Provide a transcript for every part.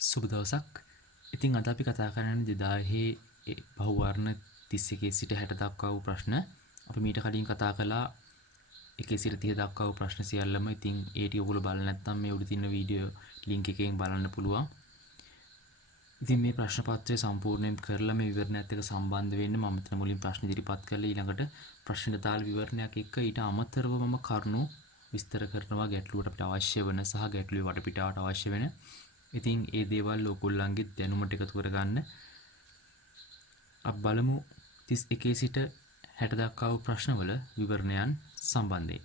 සුබ දවසක්. ඉතින් අද අපි කතා කරන්නේ 2000 බහුවර්ණ 31 සිට 60 දක්වා වූ ප්‍රශ්න. අපි මීට කලින් කතා කළා 1 සිට 30 දක්වා වූ ප්‍රශ්න සියල්ලම. ඉතින් ඒ ටික ඔයගොල්ලෝ බලලා නැත්නම් මේ උඩ තියෙන වීඩියෝ ලින්ක් එකෙන් බලන්න පුළුවන්. ඉතින් මේ ප්‍රශ්න පත්‍රය සම්පූර්ණයෙන් කරලා මේ විවරණයත් එක්ක සම්බන්ධ වෙන්න මම මෙතන මුලින් ප්‍රශ්න ඉදිරිපත් කරලා ඊළඟට ප්‍රශ්න දාල විවරණයක් එක්ක ඊට අමතරව මම කරුණු විස්තර කරනවා ගැටලුවට අපිට අවශ්‍ය වෙන සහ ගැටලුවේ වටපිටාවට අවශ්‍ය වෙන. ඉතින් ඒ දේවල් ඔයගොල්ලන්ගේ දැනුමට එකතු කරගන්න. අපි බලමු 31 සිට 60 දක්වා වූ ප්‍රශ්නවල විවරණයන් සම්බන්ධයෙන්.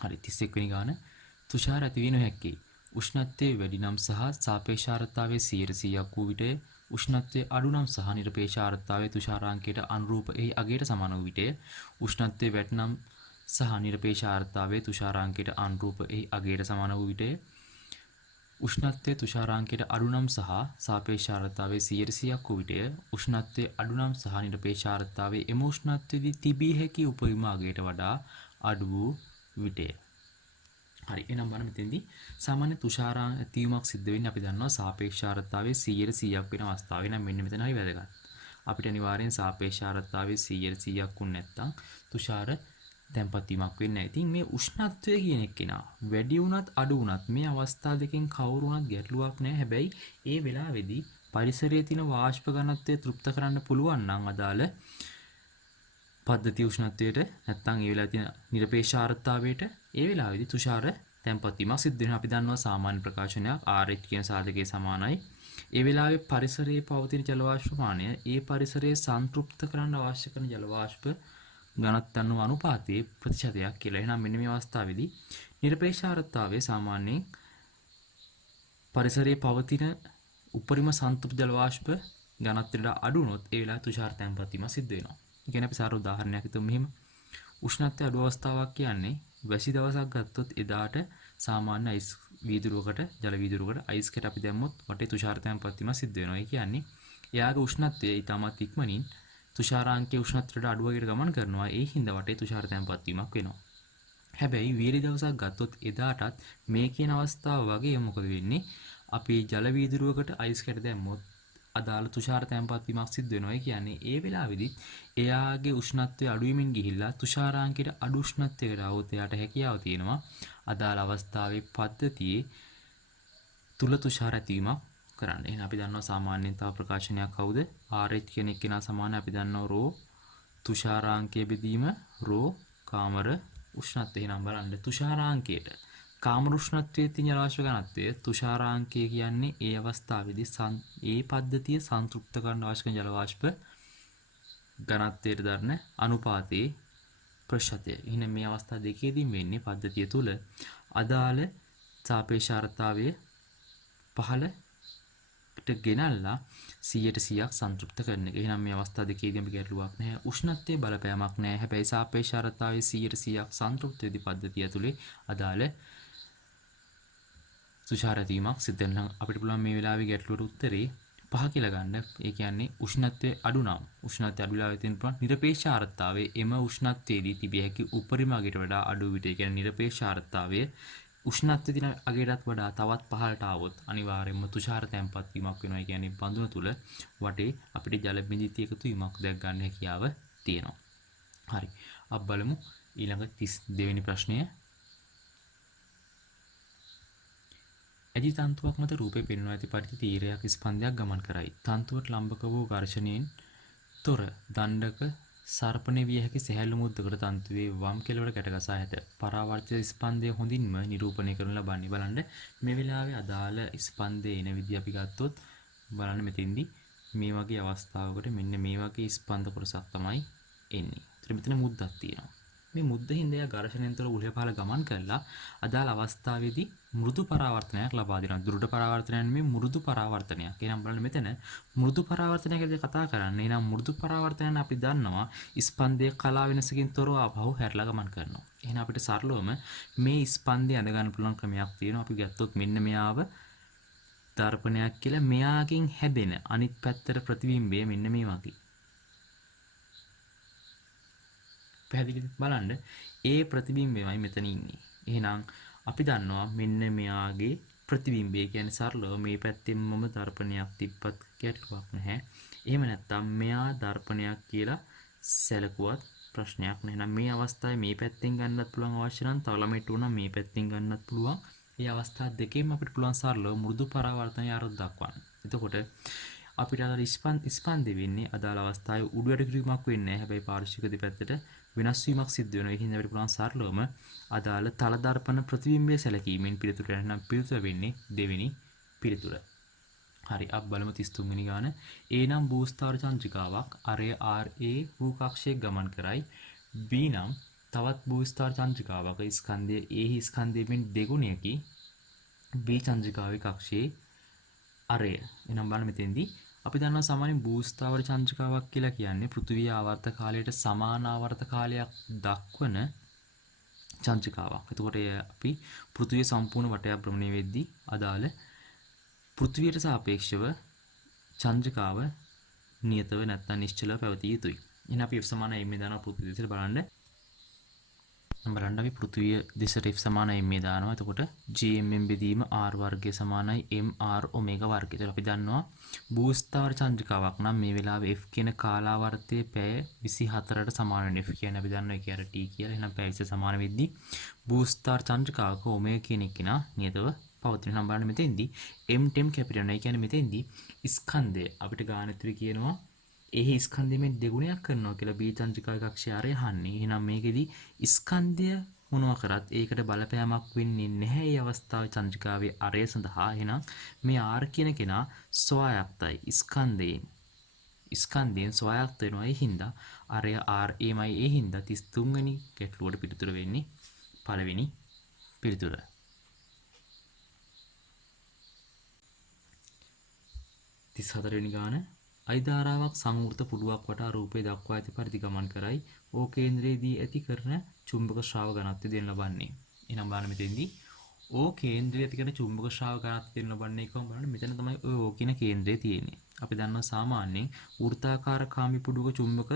හරි 31 වෙනි ගාන තුෂාර ඇති විය නොහැක්කේ. උෂ්ණත්වයේ වැඩි නම් සහ සාපේක්ෂ ආර්ද්‍රතාවයේ 100%ක් වූ විට උෂ්ණත්වයේ අඩු නම් සහ නිරපේක්ෂ ආර්ද්‍රතාවයේ තුෂාරාංකයට අනුරූප එහි අගයට සමාන වූ විට උෂ්ණත්වයේ වැඩි නම් සහ නිරපේක්ෂ ආර්ද්‍රතාවයේ තුෂාරාංකයට අනුරූප එහි අගයට සමාන වූ විට උෂ්ණත්වයේ තුෂාරාංකයට අඩු නම් සහ සාපේක්ෂ ආර්ද්‍රතාවයේ 100%ක් වූ විට උෂ්ණත්වයේ අඩු නම් සහ නිරපේක්ෂ ආර්ද්‍රතාවයේ එම උෂ්ණත්වයේදී තිබිය හැකි උපරිම අගයට වඩා අඩු වූ විටය. හරි එහෙනම් බලන්න මෙතෙන්දී සාමාන්‍ය තුෂාරා ඇතිවීමක් සිද්ධ වෙන්නේ අපි දන්නවා සාපේක්ෂ ආර්ද්‍රතාවයේ 100%ක් වෙන අවස්ථාවේ නම් මෙන්න මෙතන හරි වැදගත්. අපිට අනිවාර්යෙන් සාපේක්ෂ ආර්ද්‍රතාවයේ 100%ක් වුණ නැත්නම් තුෂාර තැන්පත් වීමක් වෙන්නේ නැහැ. ඉතින් මේ උෂ්ණත්වය කියන එක කෙනා වැඩි වුණත් අඩු වුණත් මේ අවස්ථා දෙකෙන් කවුරු වුණත් ගැටලුවක් නැහැ. හැබැයි ඒ වෙලාවේදී පරිසරයේ තියෙන වාෂ්ප ඝනත්වය තෘප්ත කරන්න පුළුවන් නම් අදාළ පද්ධතිය උෂ්ණත්වයට නැත්නම් ඒ වෙලාවේ තියෙන නිරපේක්ෂ ආර්ද්‍රතාවයට ඒ වෙලාවේදී තුෂාර තැන්පත් වීමක් සිද්ධ වෙනවා. අපි දන්නවා සාමාන්‍ය ප්‍රකාශනයක් RH කියන සාධකයේ සමානයි. ඒ වෙලාවේ පරිසරයේ පවතින ජල වාෂ්ප ප්‍රමාණය ඒ පරිසරයේ සන්තෘප්ත කරන්න අවශ්‍ය කරන ජල වාෂ්ප ඝනත්වය අනුපාතයේ ප්‍රතිශතයක් කියලා. එහෙනම් මෙන්න මේ අවස්ථාවේදී නිරපේක්ෂ ආර්ද්‍රතාවයේ සාමාන්‍යයෙන් පරිසරයේ පවතින උපරිම සන්තෘප්ත ජල වාෂ්ප ඝනත්වයට අඩු වුණොත් ඒ වෙලාවේ තුෂාර තැන්පත් වීම සිද්ධ වෙනවා. ඒ කියන්නේ අපි සාර උදාහරණයක් හිතමු මෙහෙම. උෂ්ණත්වය අඩු අවස්ථාවක් කියන්නේ වැසි දවසක් ගත්තොත් එදාට සාමාන්‍ය අයිස් වීදුරුවකට ජල වීදුරුවකට අයිස් කැට අපි දැම්මොත් වටේ තුෂාර තැන්පත් වීම සිද්ධ වෙනවා. ඒ කියන්නේ එයාගේ උෂ්ණත්වය ඊටමත් ඉක්මනින් තුෂාරාංකයේ උෂ්ණත්වයට අඩු වගේට ගමන් කරනවා. ඒ හින්දා වටේ තුෂාර තැන්පත් වීමක් වෙනවා. හැබැයි වීලි දවසක් ගත්තොත් එදාටත් මේ කියන අවස්ථාව වගේ මොකද වෙන්නේ? අපි ජල වීදුරුවකට අයිස් කැට දැම්මොත් අදාළ තුෂාර තැන්පත් වීමක් සිද්ධ වෙනවා. ඒ කියන්නේ ඒ වෙලාවේදී එයාගේ උෂ්ණත්වය අඩු වෙමින් ගිහිල්ලා තුෂාරාංකයට අඩු උෂ්ණත්වයකට આવොත් එයාට හැකියාව තියෙනවා අදාළ අවස්ථාවේ පද්ධතියේ තුල තුෂාර ඇතිවීමක් කරන්න. එහෙනම් අපි දන්නවා සාමාන්‍යයෙන් තව ප්‍රකාශනයක් කවුද? RH කියන එක්කෙනා සමාන අපි දන්නවා රෝ තුෂාරාංකයේ බෙදීම රෝ කාමර උෂ්ණත්වය. එහෙනම් බලන්න තුෂාරාංකයට කාමර උෂ්ණත්වයේ තියෙන ජල වාෂ්ප ඝනත්වය තුෂාරාංකය කියන්නේ ඒ අවස්ථාවේදී ඒ පද්ධතිය සන්තෘප්ත කරන අවශ්‍ය කරන ජල වාෂ්ප ඝනත්වයට දරන අනුපාතයේ ප්‍රතිශතය. එහෙනම් මේ අවස්ථා දෙකේදී වෙන්නේ පද්ධතිය තුල අදාළ සාපේක්ෂ ආර්ද්‍රතාවය පහළට ගෙනල්ලා 100%ක් සන්තෘප්ත කරන එක. එහෙනම් මේ අවස්ථා දෙකේදී අපි ගැටලුවක් නැහැ. උෂ්ණත්වයේ බලපෑමක් නැහැ. හැබැයි සාපේක්ෂ ආර්ද්‍රතාවයේ 100%ක් සන්තෘප්ත වෙදී පද්ධතිය තුලේ අදාළ තුෂාර ඇතිවීමක් සිද්ධ වෙනවා. අපිට පුළුවන් මේ වෙලාවේ ගැටලුවට උත්තරේ 5 කියලා ගන්න. ඒ කියන්නේ උෂ්ණත්වයේ අඩු නම් උෂ්ණත්වය අඩු වෙලාවේ තියෙන පුළුවන් නිරපේක්ෂ ආර්ද්‍රතාවයේ එම උෂ්ණත්වයේදී තිබිය හැකි උපරිම අගයට වඩා අඩු විට. ඒ කියන්නේ නිරපේක්ෂ ආර්ද්‍රතාවයේ උෂ්ණත්වයේ තියෙන අගයටත් වඩා තවත් පහළට આવොත් අනිවාර්යයෙන්ම තුෂාර තැන්පත් වීමක් වෙනවා. ඒ කියන්නේ බඳුන තුල වටේ අපිට ජල බිඳිති එකතු වීමක් දැක් ගන්න හැකියාව තියෙනවා. හරි. අපි බලමු ඊළඟ 32 වෙනි ප්‍රශ්නය. ඇදි තන්තුවක් මත රූපේ පෙන්වන ඇති පරිදි තීරයක් ස්පන්දයක් ගමන් කරයි. තන්තුවට ලම්බක වූ ඝර්ෂණයෙන් තොර දණ්ඩක සර්පණය විය හැකි සැහැල්ලු මුද්දකට තන්තුවේ වම් කෙළවර ගැටගසා ඇත. පරාවර්තිත ස්පන්දය හොඳින්ම නිරූපණය කරනු ලබන්නේ. බලන්න මේ වෙලාවේ අදාළ ස්පන්දයේ එන විදිහ අපි ගත්තොත් බලන්න මෙතෙන්දී මේ වගේ අවස්ථාවකට මෙන්න මේ වගේ ස්පන්ද කොටසක් තමයි එන්නේ. ඒතර මෙතන මුද්දක් තියෙනවා. මේ මුද්ද හින්දා ඝර්ෂණයෙන් තොර උලේ පහළ ගමන් කරලා අදාළ අවස්ථාවේදී මෘදු පරාවර්තනයක් ලබා දෙනවා. දෘඪ පරාවර්තනයක් නෙමෙයි මෘදු පරාවර්තනයක්. එහෙනම් බලන්න මෙතන මෘදු පරාවර්තනයක් ගැන කතා කරන්නේ. එහෙනම් මෘදු පරාවර්තනයන් අපි දන්නවා ස්පන්දයේ කලා වෙනසකින් තොරව ආපහු හැරලා ගමන් කරනවා. එහෙනම් අපිට සරලවම මේ ස්පන්දය අඳ ගන්න පුළුවන් ක්‍රමයක් තියෙනවා. අපි ගත්තොත් මෙන්න මෙයාව දර්පණයක් කියලා මෙයාගෙන් හැදෙන අනිත් පැත්තට ප්‍රතිබිම්බය මෙන්න මේ වගේ. පැහැදිලිද? බලන්න ඒ ප්‍රතිබිම්බයමයි මෙතන ඉන්නේ. එහෙනම් අපි දන්නවා මෙන්න මෙයාගේ ප්‍රතිබිම්බය කියන්නේ සරලව මේ පැත්තෙන් මම දර්පණයක් තිබ්බත් ගැටලුවක් නැහැ. එහෙම නැත්නම් මෙයා දර්පණයක් කියලා සැලකුවත් ප්‍රශ්නයක් නැහැ. එහෙනම් මේ අවස්ථාවේ මේ පැත්තෙන් ගන්නත් පුළුවන් අවශ්‍ය නම් තව ළමයට උනම් මේ පැත්තෙන් ගන්නත් පුළුවන්. මේ අවස්ථා දෙකෙන්ම අපිට පුළුවන් සරලව මෘදු පරාවර්තනය අරුත් දක්වන්න. එතකොට අපිට අදාළ ස්පන්දය වෙන්නේ අදාළ අවස්ථාවේ උඩු යට කිරීමක් වෙන්නේ නැහැ. හැබැයි පාර්ශ්වික දෙපැත්තට වෙනස් වීමක් සිද්ධ වෙනවා. ඒකින් අපිට පුළුවන් සරලවම අදාළ තල දර්පණ ප්‍රතිබිම්බය සැලකීමෙන් පිළිතුර ගන්න පිළිතුර වෙන්නේ දෙවෙනි පිළිතුර. හරි අපි බලමු 33 වෙනි ගාන. A නම් භූස්ථාවර චන්ද්‍රිකාවක් අරය RA භූ කක්ෂයේ ගමන් කරයි. B නම් තවත් භූස්ථාවර චන්ද්‍රිකාවක ස්කන්ධය A ස්කන්ධයෙන් දෙගුණයකි. B චන්ද්‍රිකාවේ කක්ෂයේ අරය. එනම් බලන්න මෙතෙන්දී අපි දන්නවා සාමාන්‍යයෙන් භූස්ථාවර චන්ද්‍රිකාවක් කියලා කියන්නේ පෘථිවිය ආවර්ත කාලයට සමාන ආවර්ත කාලයක් දක්වන චන්ද්‍රිකාවක්. එතකොට අපි පෘථිවිය සම්පූර්ණ වටයක් භ්‍රමණය වෙද්දී අදාළ පෘථිවියට සාපේක්ෂව චන්ද්‍රිකාව නියතව නැත්නම් නිශ්චලව පැවතිය යුතුයි. එහෙනම් අපි F සමාන m දානවා පෘථිවිය දෙසට බලන්න. අපි පෘථිවිය දෙසට F සමාන m දානවා. එතකොට gmm බෙදීම r වර්ගය සමානයි mr ඔමේගා වර්ගය. ඒතර අපි දන්නවා භූස්ථාවර චන්ද්‍රිකාවක් නම් මේ වෙලාවේ F කියන කාලාවර්තයේ පැය 24ට සමාන වෙන F කියන්නේ අපි දන්නවා ඒක අර t කියලා. එහෙනම් පැය 20 සමාන වෙද්දී භූස්ථාවර චන්ද්‍රිකාවක ඔමේගා කියන එක නියතව පවතින. නම් බලන්න මෙතෙන්දී m ටෙම් කැපිටල් නැහැ. කියන්නේ මෙතෙන්දී ස්කන්ධය අපිට ගානත්‍රි කියනවා ඒ ස්කන්ධයෙන් දෙගුණයක් කරනවා කියලා B චන්ද්‍රිකාවේ කක්ෂය ආරය අහන්නේ. එහෙනම් මේකෙදි ස්කන්ධය මොනවා කරත් ඒකට බලපෑමක් වෙන්නේ නැහැ මේ අවස්ථාවේ චන්ද්‍රිකාවේ ආරය සඳහා. එහෙනම් මේ R කියන කෙනා ස්වායත්තයි. ස්කන්ධයෙන් ස්වායත්ත වෙනවා. ඒ හින්දා ආරය RA ඒ හින්දා 33 වෙනි ගැටලුවට පිළිතුර වෙන්නේ පළවෙනි පිළිතුර. 34 වෙනි ගාන. අයිධාරාවක් සංවෘත පුඩුවක් වටා රූපය දක්වා ඇති පරිදි ගමන් කරයි. ඕ කේන්ද්‍රයේදී ඇති කරන චුම්බක ශ්‍රාව ඝනත්වය දෙන්න ලබන්නේ. එහෙනම් බලන්න මෙතෙන්දී ඕ කේන්ද්‍රයේ ඇති කරන චුම්බක ශ්‍රාව ඝනත්වය දෙන්න ලබන්නේ කොහොමද බලන්න. මෙතන තමයි ඔය ඕ කියන කේන්ද්‍රය තියෙන්නේ. අපි දන්නවා සාමාන්‍යයෙන් වෘත්තාකාර කාමී පුඩුවක චුම්බක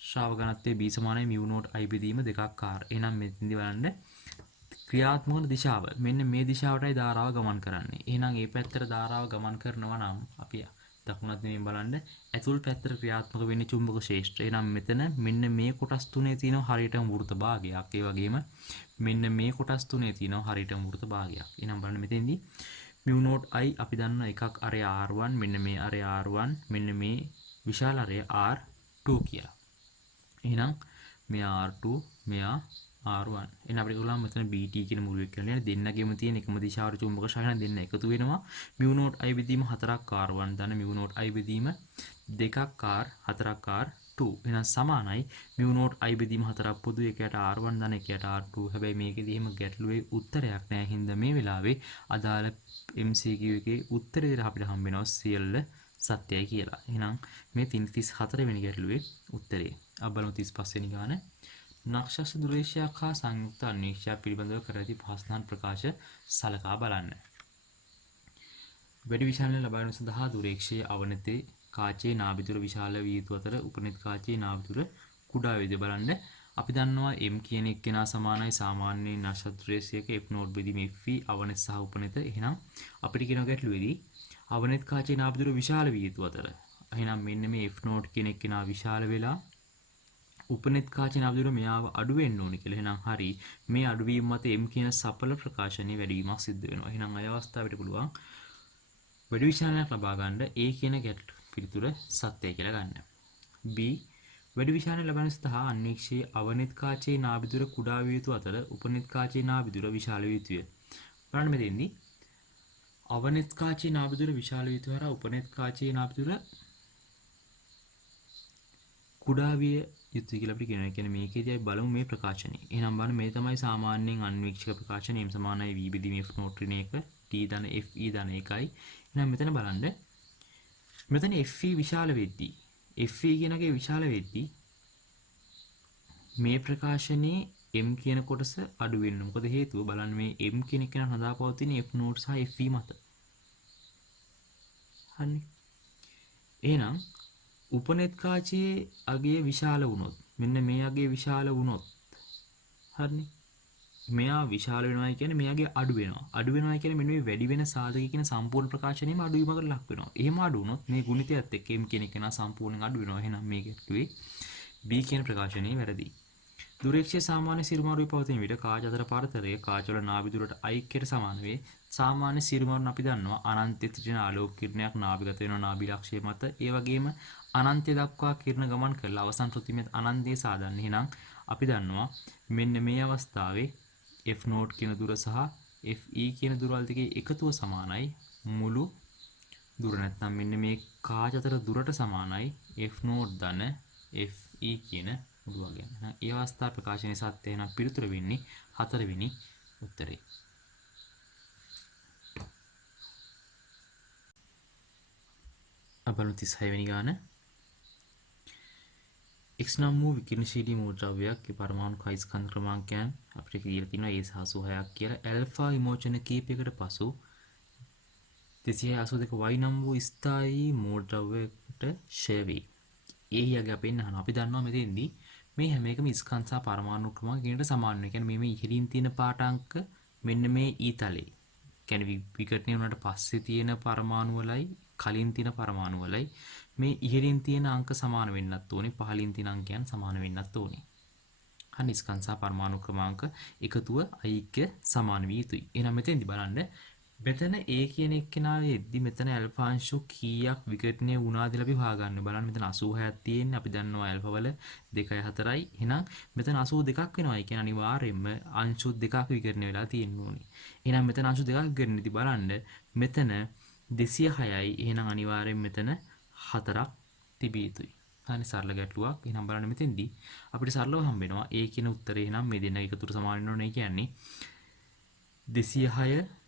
ශ්‍රාව ඝනත්වය B සමානයි μ0 I බෙදීම 2ක් R. එහෙනම් මෙතෙන්දී බලන්න ක්‍රියාත්මක දිශාව මෙන්න මේ දිශාවටයි ධාරාව ගමන් කරන්නේ. එහෙනම් මේ පැත්තට ධාරාව ගමන් කරනවා නම් අපි දකුණත් මේ බලන්න ඇතුල් පැත්තට ක්‍රියාත්මක වෙන්නේ චුම්බක ක්ෂේත්‍රය. එහෙනම් මෙතන මෙන්න මේ කොටස් තුනේ තියෙන හරියටම වෘත්ත භාගයක්. ඒ වගේම මෙන්න මේ කොටස් තුනේ තියෙන හරියටම වෘත්ත භාගයක්. එහෙනම් බලන්න මෙතෙන්දී μ0 I අපි දන්නවා එකක් අරය R1 මෙන්න මේ අරය R1 මෙන්න මේ විශාල අරය R2 කියලා. එහෙනම් මෙයා R2 මෙයා R1. එහෙනම් අපිට ගොල්ලන් මෙතන BT කියන මුරුවෙක් කියලා නේද? දෙන්නගෙම තියෙන එකම දිශාවට චුම්බක ශාඛන දෙන්න එකතු වෙනවා. μ0 I බෙදීම 4ක් R1 දන μ0 I බෙදීම 2ක් R 4ක් R2. එහෙනම් සමානයි μ0 I බෙදීම 4ක් පොදු එකයට R1 දන එකයට R2. හැබැයි මේකෙදි එහෙම ගැටලුවේ උත්තරයක් නැහැ. හින්දා මේ වෙලාවේ අදාළ MCQ එකේ උත්තරය විතර අපිට හම්බ වෙනවා සියල්ල සත්‍යයි කියලා. එහෙනම් මේ 34 වෙනි ගැටලුවේ උත්තරේ. අපි බලමු 35 වෙනි ගාන. නක්ෂත්‍ර දුරේශයක් හා සංයුක්ත අන්වීක්ෂයක් පිළිබඳව කර ඇති පහසුතන් ප්‍රකාශ සලකා බලන්න. වැඩි විශාලය ලබා ගැනීම සඳහා දුරේක්ෂයේ අවනතේ කාචයේ නාභිදුර විශාල විය යුතු අතර උපනිත් කාචයේ නාභිදුර කුඩා වේද බලන්න. අපි දන්නවා m කියන එක්කෙනා සමානයි සාමාන්‍ය නක්ෂත්‍ර දුරේශයක f නෝට් බෙදීම f අවනත සහ උපනිත. එහෙනම් අපිට කියන ගැටලුවේදී අවනත කාචයේ නාභිදුර විශාල විය යුතු අතර. එහෙනම් මෙන්න මේ f නෝට් කියන එක්කෙනා විශාල වෙලා උපනිත් කාචේ නාභිදුර මෙයාව අඩු වෙන්න ඕනේ කියලා. එහෙනම් හරි මේ අඩුවීම මත m කියන සඵල ප්‍රකාශනයේ වැඩිවීමක් සිද්ධ වෙනවා. එහෙනම් අය අවස්ථාවට පුළුවන් වැඩි විශාලයක් ලබා ගන්න a කියන ගැටලු පිළිතුර සත්‍යයි කියලා ගන්න. b වැඩි විශාලයක් ලබන සඳහා අන්වීක්ෂයේ අවනිත් කාචේ නාභිදුර කුඩා විය යුතු අතර උපනිත් කාචේ නාභිදුර විශාල විය යුතුය. බලන්න මෙතෙන්දී අවනිත් කාචේ නාභිදුර විශාල විය යුතු හරහා උපනිත් කාචේ නාභිදුර කුඩා විය යුතුයි කියලා අපිට කියනවා. ඒ කියන්නේ මේකේදී අපි බලමු මේ ප්‍රකාශනය. එහෙනම් බලන්න මේ තමයි සාමාන්‍යයෙන් අන්වීක්ෂක ප්‍රකාශනය. m සමානයි v බෙදීම f නෝට් ඍණ 1 t ධන fe ධන 1යි. එහෙනම් මෙතන බලන්න මෙතන fe විශාල වෙද්දී fe කියනකේ විශාල වෙද්දී මේ ප්‍රකාශනයේ m කියන කොටස අඩු වෙන්න. මොකද හේතුව බලන්න මේ m කියන එක නම් හදාපවතින f නෝට් සහ fe මත. හරි. එහෙනම් උපනෙත් කාචයේ අගය විශාල වුණොත් මෙන්න මේ අගය විශාල වුණොත් හරිනේ මෙයා විශාල වෙනවා කියන්නේ මෙයාගේ අඩු වෙනවා. අඩු වෙනවා කියන්නේ මෙන්න මේ වැඩි වෙන සාධක කියන සම්පූර්ණ ප්‍රකාශනයේම අඩු වීමකට ලක් වෙනවා. එහෙම අඩු වුණොත් මේ ගුණිතයත් එක්ක m කියන එක නා සම්පූර්ණයෙන් අඩු වෙනවා. එහෙනම් මේක කිව්වේ b කියන ප්‍රකාශනයේ වැරදි. දුරේක්ෂයේ සාමාන්‍ය සිරුමාරුවේ පවතින විට කාච අතර පරතරය කාචවල නාභි දුරට අයික්‍යයට සමාන වේ. සාමාන්‍ය සිරුමාරුන් අපි දන්නවා අනන්තයේ සිටින ආලෝක කිරණයක් නාභිගත වෙනවා නාභි ලක්ෂය මත. ඒ වගේම අනන්තය දක්වා කිරණ ගමන් කරලා අවසන් ප්‍රතිමයත් අනන්තයේ සාදන්නේ. එහෙනම් අපි දන්නවා මෙන්න මේ අවස්ථාවේ f නෝට් කියන දුර සහ fe කියන දුරවල් දෙකේ එකතුව සමානයි මුළු දුර. නැත්නම් මෙන්න මේ කාච අතර දුරට සමානයි f නෝට් ධන fe කියන මුළු වගය. එහෙනම් ඒ අවස්ථා ප්‍රකාශනයේ සත්‍ය එහෙනම් පිළිතුර වෙන්නේ 4 වෙනි උත්තරේ. අපලු 36 වෙනි ගාන. x නම් වූ විකිරණශීලී මූලද්‍රව්‍යයක් පරමාණු කයිස්කන්ධ ක්‍රමාංකයන් අපිට කියලා තියෙනවා ඒ 86ක් කියලා. ඇල්ෆා විමෝචන කීපයකට පසු 282 y නම් වූ ස්ථායී මූලද්‍රව්‍යයකට ක්ෂය වේ. ඒ යගේ අපි එන්න අපි දන්නවා මෙතෙන්දී මේ හැම එකම ස්කන්ධ සහ පරමාණු ක්‍රමාංකයකට සමාන වෙනවා. කියන්නේ මේ ඉහළින් තියෙන පාඨාංක මෙන්න මේ ඊතලේ. කියන්නේ විකටණය වුණාට පස්සේ තියෙන පරමාණු වලයි කලින් තියෙන පරමාණු වලයි මේ ඉහළින් තියෙන අංක සමාන වෙන්නත් ඕනේ, පහළින් තියෙන අංකයන් සමාන වෙන්නත් ඕනේ. හරි ස්කන්ධ සහ පරමාණු ක්‍රමාංක එකතුව අයික්‍ය සමාන විය යුතුයි. එහෙනම් මෙතෙන්දි බලන්න මෙතන A කියන එක්කෙනාවේදී මෙතන ඇල්ෆා අංශු කීයක් විකටණය වුණාද කියලා අපි හොයාගන්න. බලන්න මෙතන 86ක් තියෙන්නේ. අපි දන්නවා ඇල්ෆා වල 2යි 4යි. එහෙනම් මෙතන 82ක් වෙනවා. ඒ කියන්නේ අනිවාර්යයෙන්ම අංශු දෙකක් විකටණය වෙලා තියෙන්න ඕනේ. එහෙනම් මෙතන අංශු දෙකක් විකටණයදී බලන්න මෙතන 206යි. එහෙනම් අනිවාර්යයෙන් මෙතන 4ක් තිබිය යුතුයි. හරි සරල ගැටලුවක්. එහෙනම් බලන්න මෙතෙන්දී අපිට සරලව හම්බ වෙනවා A කියන උත්තරේ. එහෙනම් මේ දෙන්න එකතුට සමාන වෙනවනේ කියන්නේ 206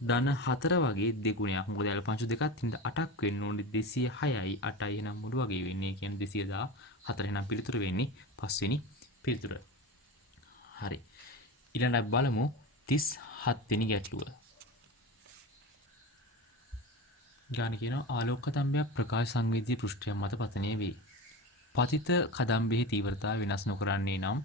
ධන 4 වගේ දෙගුණයක්. මොකද ඇල්ෆා අංශු දෙකක් තින්ද 8ක් වෙන්න ඕනේ. 206යි 8යි එහෙනම් මුළු වගේ වෙන්නේ. ඒ කියන්නේ 214. එහෙනම් පිළිතුර වෙන්නේ 5 වෙනි පිළිතුර. හරි. ඊළඟට අපි බලමු 37 වෙනි ගැටලුව. ගාන කියනවා ආලෝක කදම්බයක් ප්‍රකාශ සංවේදී පෘෂ්ඨයක් මත පතනය වේ. පතිත කදම්බෙහි තීව්‍රතාවය වෙනස් නොකරන්නේ නම්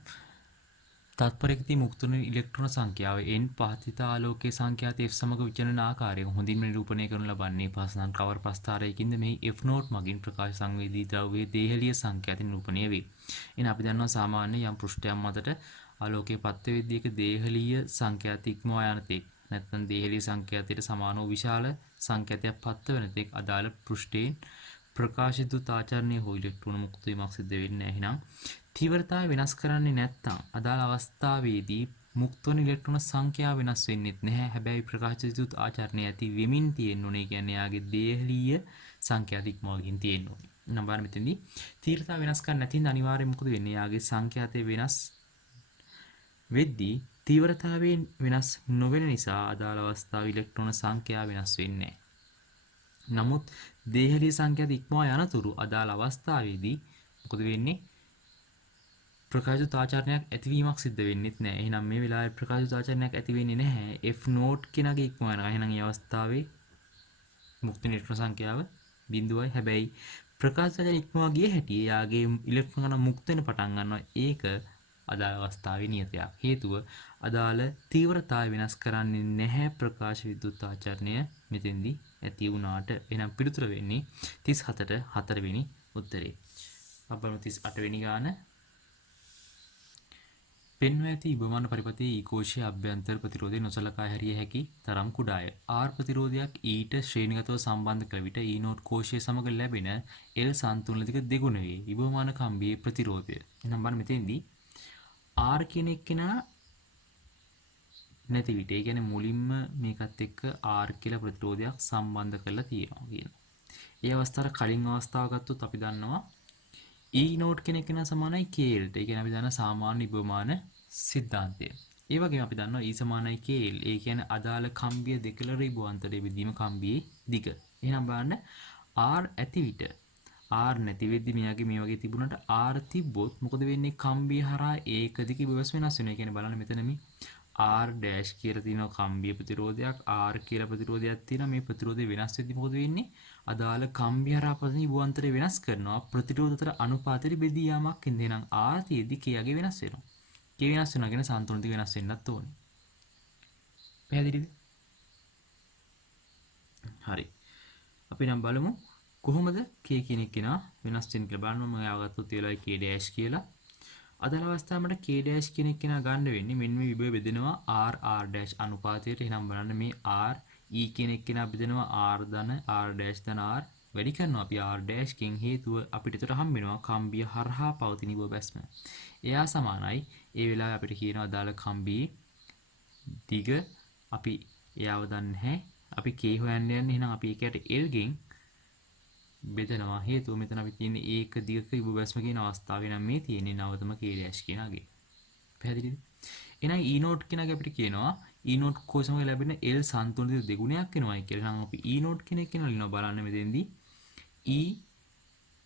තත්පරයකදී මුක්ත වන ඉලෙක්ට්‍රෝන සංඛ්‍යාව n පතිත ආලෝකයේ සංඛ්‍යාත f සමග විචලන ආකාරය හොඳින්ම නිරූපණය කරනු ලබන්නේ පස්සනම් කවර ප්‍රස්ථාරයකින්ද මේ f නෝට් මගින් ප්‍රකාශ සංවේදී ද්‍රව්‍යයේ දේහලිය සංඛ්‍යාත නිරූපණය වේ. එහෙනම් අපි දන්නවා සාමාන්‍ය යම් පෘෂ්ඨයක් මතට ආලෝකයේ පත්ව වෙද්දී එක දේහලිය සංඛ්‍යාත ඉක්මවා යන තෙක් නැත්නම් දේහලිය සංඛ්‍යාතයට සමාන වූ විශාල සංඛ්‍යාතයක් පත්ව වෙන තෙක් අදාළ පෘෂ්ඨයෙන් ප්‍රකාශිත තාචරණයේ හෝ ඉලෙක්ට්‍රෝන මුක්ත වීමක් සිද්ධ වෙන්නේ නැහැ. එහෙනම් තීව්‍රතාවය වෙනස් කරන්නේ නැත්නම් අදාළ අවස්ථාවේදී මුක්ත වන ඉලෙක්ට්‍රෝන සංඛ්‍යාව වෙනස් වෙන්නේ නැහැ. හැබැයි ප්‍රකාශිත ආචරණයේ ඇති වෙමින් තියෙන්න ඕනේ. කියන්නේ යාගේ දේහලිය සංඛ්‍යාත ඉක්මවමින් තියෙන්න ඕනේ. නම් බලන්න මෙතෙන්දී තීව්‍රතාවය වෙනස් කරන්නේ නැතිනම් අනිවාර්යයෙන් මොකද වෙන්නේ? යාගේ සංඛ්‍යාතය වෙනස් වෙද්දී තීව්‍රතාවයෙන් වෙනස් නොවන නිසා අදාළ අවස්ථාවේ ඉලෙක්ට්‍රෝන සංඛ්‍යාව වෙනස් වෙන්නේ නැහැ. නමුත් දේහලිය සංඛ්‍යාත ඉක්මවා යනතුරු අදාළ අවස්ථාවේදී මොකද වෙන්නේ? ප්‍රකාශිත ආචරණයක් ඇතිවීමක් සිද්ධ වෙන්නේ නැහැ. එහෙනම් මේ වෙලාවේ ප්‍රකාශිත ආචරණයක් ඇති වෙන්නේ නැහැ. F නෝට් කෙනාගේ ඉක්මවා යනවා. එහෙනම් මේ අවස්ථාවේ මුක්ත ඉලෙක්ට්‍රෝන සංඛ්‍යාව 0යි. හැබැයි ප්‍රකාශිත ආචරණය ඉක්මවා ගිය හැටි එයාගේ ඉලෙක්ට්‍රෝන ගණන මුක්ත වෙන පටන් ගන්නවා. ඒක අදාළ අවස්ථාවේ නියතයක්. හේතුව අදාළ තීව්‍රතාවය වෙනස් කරන්නේ නැහැ ප්‍රකාශ විද්‍යුත් ආචරණය මෙතෙන්දී ඇති වුණාට. එහෙනම් පිළිතුර වෙන්නේ 37ට 4 වෙනි උත්තරේ. අපලු 38 වෙනි ගාන. පෙන්ව ඇති ඉබමාන පරිපථයේ ඊකෝෂයේ අභ්‍යන්තර ප්‍රතිරෝධය නොසලකා හැරිය හැකි තරම් කුඩාය. R ප්‍රතිරෝධයක් ඊට ශ්‍රේණිගතව සම්බන්ධ කළ විට E නෝට් කෝෂය සමග ලැබෙන L සන්තුලන දෙක දෙගුණ වේ. ඉබමාන කම්බියේ ප්‍රතිරෝධය. එහෙනම් බලන්න මෙතෙන්දී R කියන එක්කෙනා නැති විට, ඒ කියන්නේ මුලින්ම මේකත් එක්ක R කියලා ප්‍රතිරෝධයක් සම්බන්ධ කරලා තියෙනවා කියනවා. ඒ අවස්ථාවට කලින් අවස්ථාව ගත්තොත් අපි දන්නවා E නෝට් කියන එක්කෙනා සමානයි KL ට. ඒ කියන්නේ අපි දන්න සාමාන්‍ය ඉබමාන සිද්ධාන්තය. ඒ වගේම අපි දන්නවා E සමානයි KL. ඒ කියන්නේ අදාළ කම්බිය දෙකලර ඉබාන්තරයේ බෙදීම කම්බියේ දිග. එහෙනම් බලන්න R ඇති විට R නැති වෙද්දි මෙයාගේ මේ වගේ තිබුණාට R තිබ්බොත් මොකද වෙන්නේ? කම්බිය හරහා ඒක දිග ඉබවස් වෙනස් වෙනවා. ඒ කියන්නේ බලන්න මෙතන මේ R ඩෑෂ් කියලා තියෙනවා කම්බිය ප්‍රතිරෝධයක්, R කියලා ප්‍රතිරෝධයක් තියෙනවා. මේ ප්‍රතිරෝධය වෙනස් වෙද්දි මොකද වෙන්නේ? අදාළ කම්බිය හරහා පදින ඉබුවන්තරය වෙනස් කරනවා ප්‍රතිරෝධතර අනුපාතයට බෙදී යාමක් ඉඳ. එහෙනම් R තියෙද්දි K යගේ වෙනස් වෙනවා. k වෙනස් වෙනවා කියන සන්තුලන දිග වෙනස් වෙන්නත් ඕනේ. පැහැදිලිද? හරි. අපි නම් බලමු කොහොමද k කියන එක වෙනස් වෙන්නේ කියලා. බලන්න මම යාගත්තොත් ඒ වෙලාවේ k dash කියලා. අදාළ අවස්ථාවේ මට k dash කියන එක ගන්න වෙන්නේ මෙන්න මේ විභවය බෙදෙනවා r r dash අනුපාතයට. එහෙනම් බලන්න මේ r e කියන එක බෙදෙනවා r ධන r dash ධන r වැඩි කරනවා අපි r dash කින් හේතුව අපිට ඒතර හම්බ වෙනවා කම්බිය හරහා පවතින විභව බැස්ම. එයා සමානයි ඒ වෙලාවේ අපිට කියනවා අදාළ කම්බියේ දිග අපි එයාව දන්නේ නැහැ. අපි k හොයන්න යන්නේ. එහෙනම් අපි ඒකට l ගෙන් බෙදනවා. හේතුව මෙතන අපි තියෙන්නේ ඒක දිගක විභව බැස්ම කියන අවස්ථාවේ නම් මේ තියෙන්නේ නවතම k dash කියන අගේ. පැහැදිලිද? එහෙනම් e note කියන එක අපිට කියනවා e note කොහොමද ලැබෙන l සන්තුලිත දෙගුණයක් වෙනවායි කියලා. එහෙනම් අපි e note කියන එක කියනවා බලන්න මෙතෙන්දී e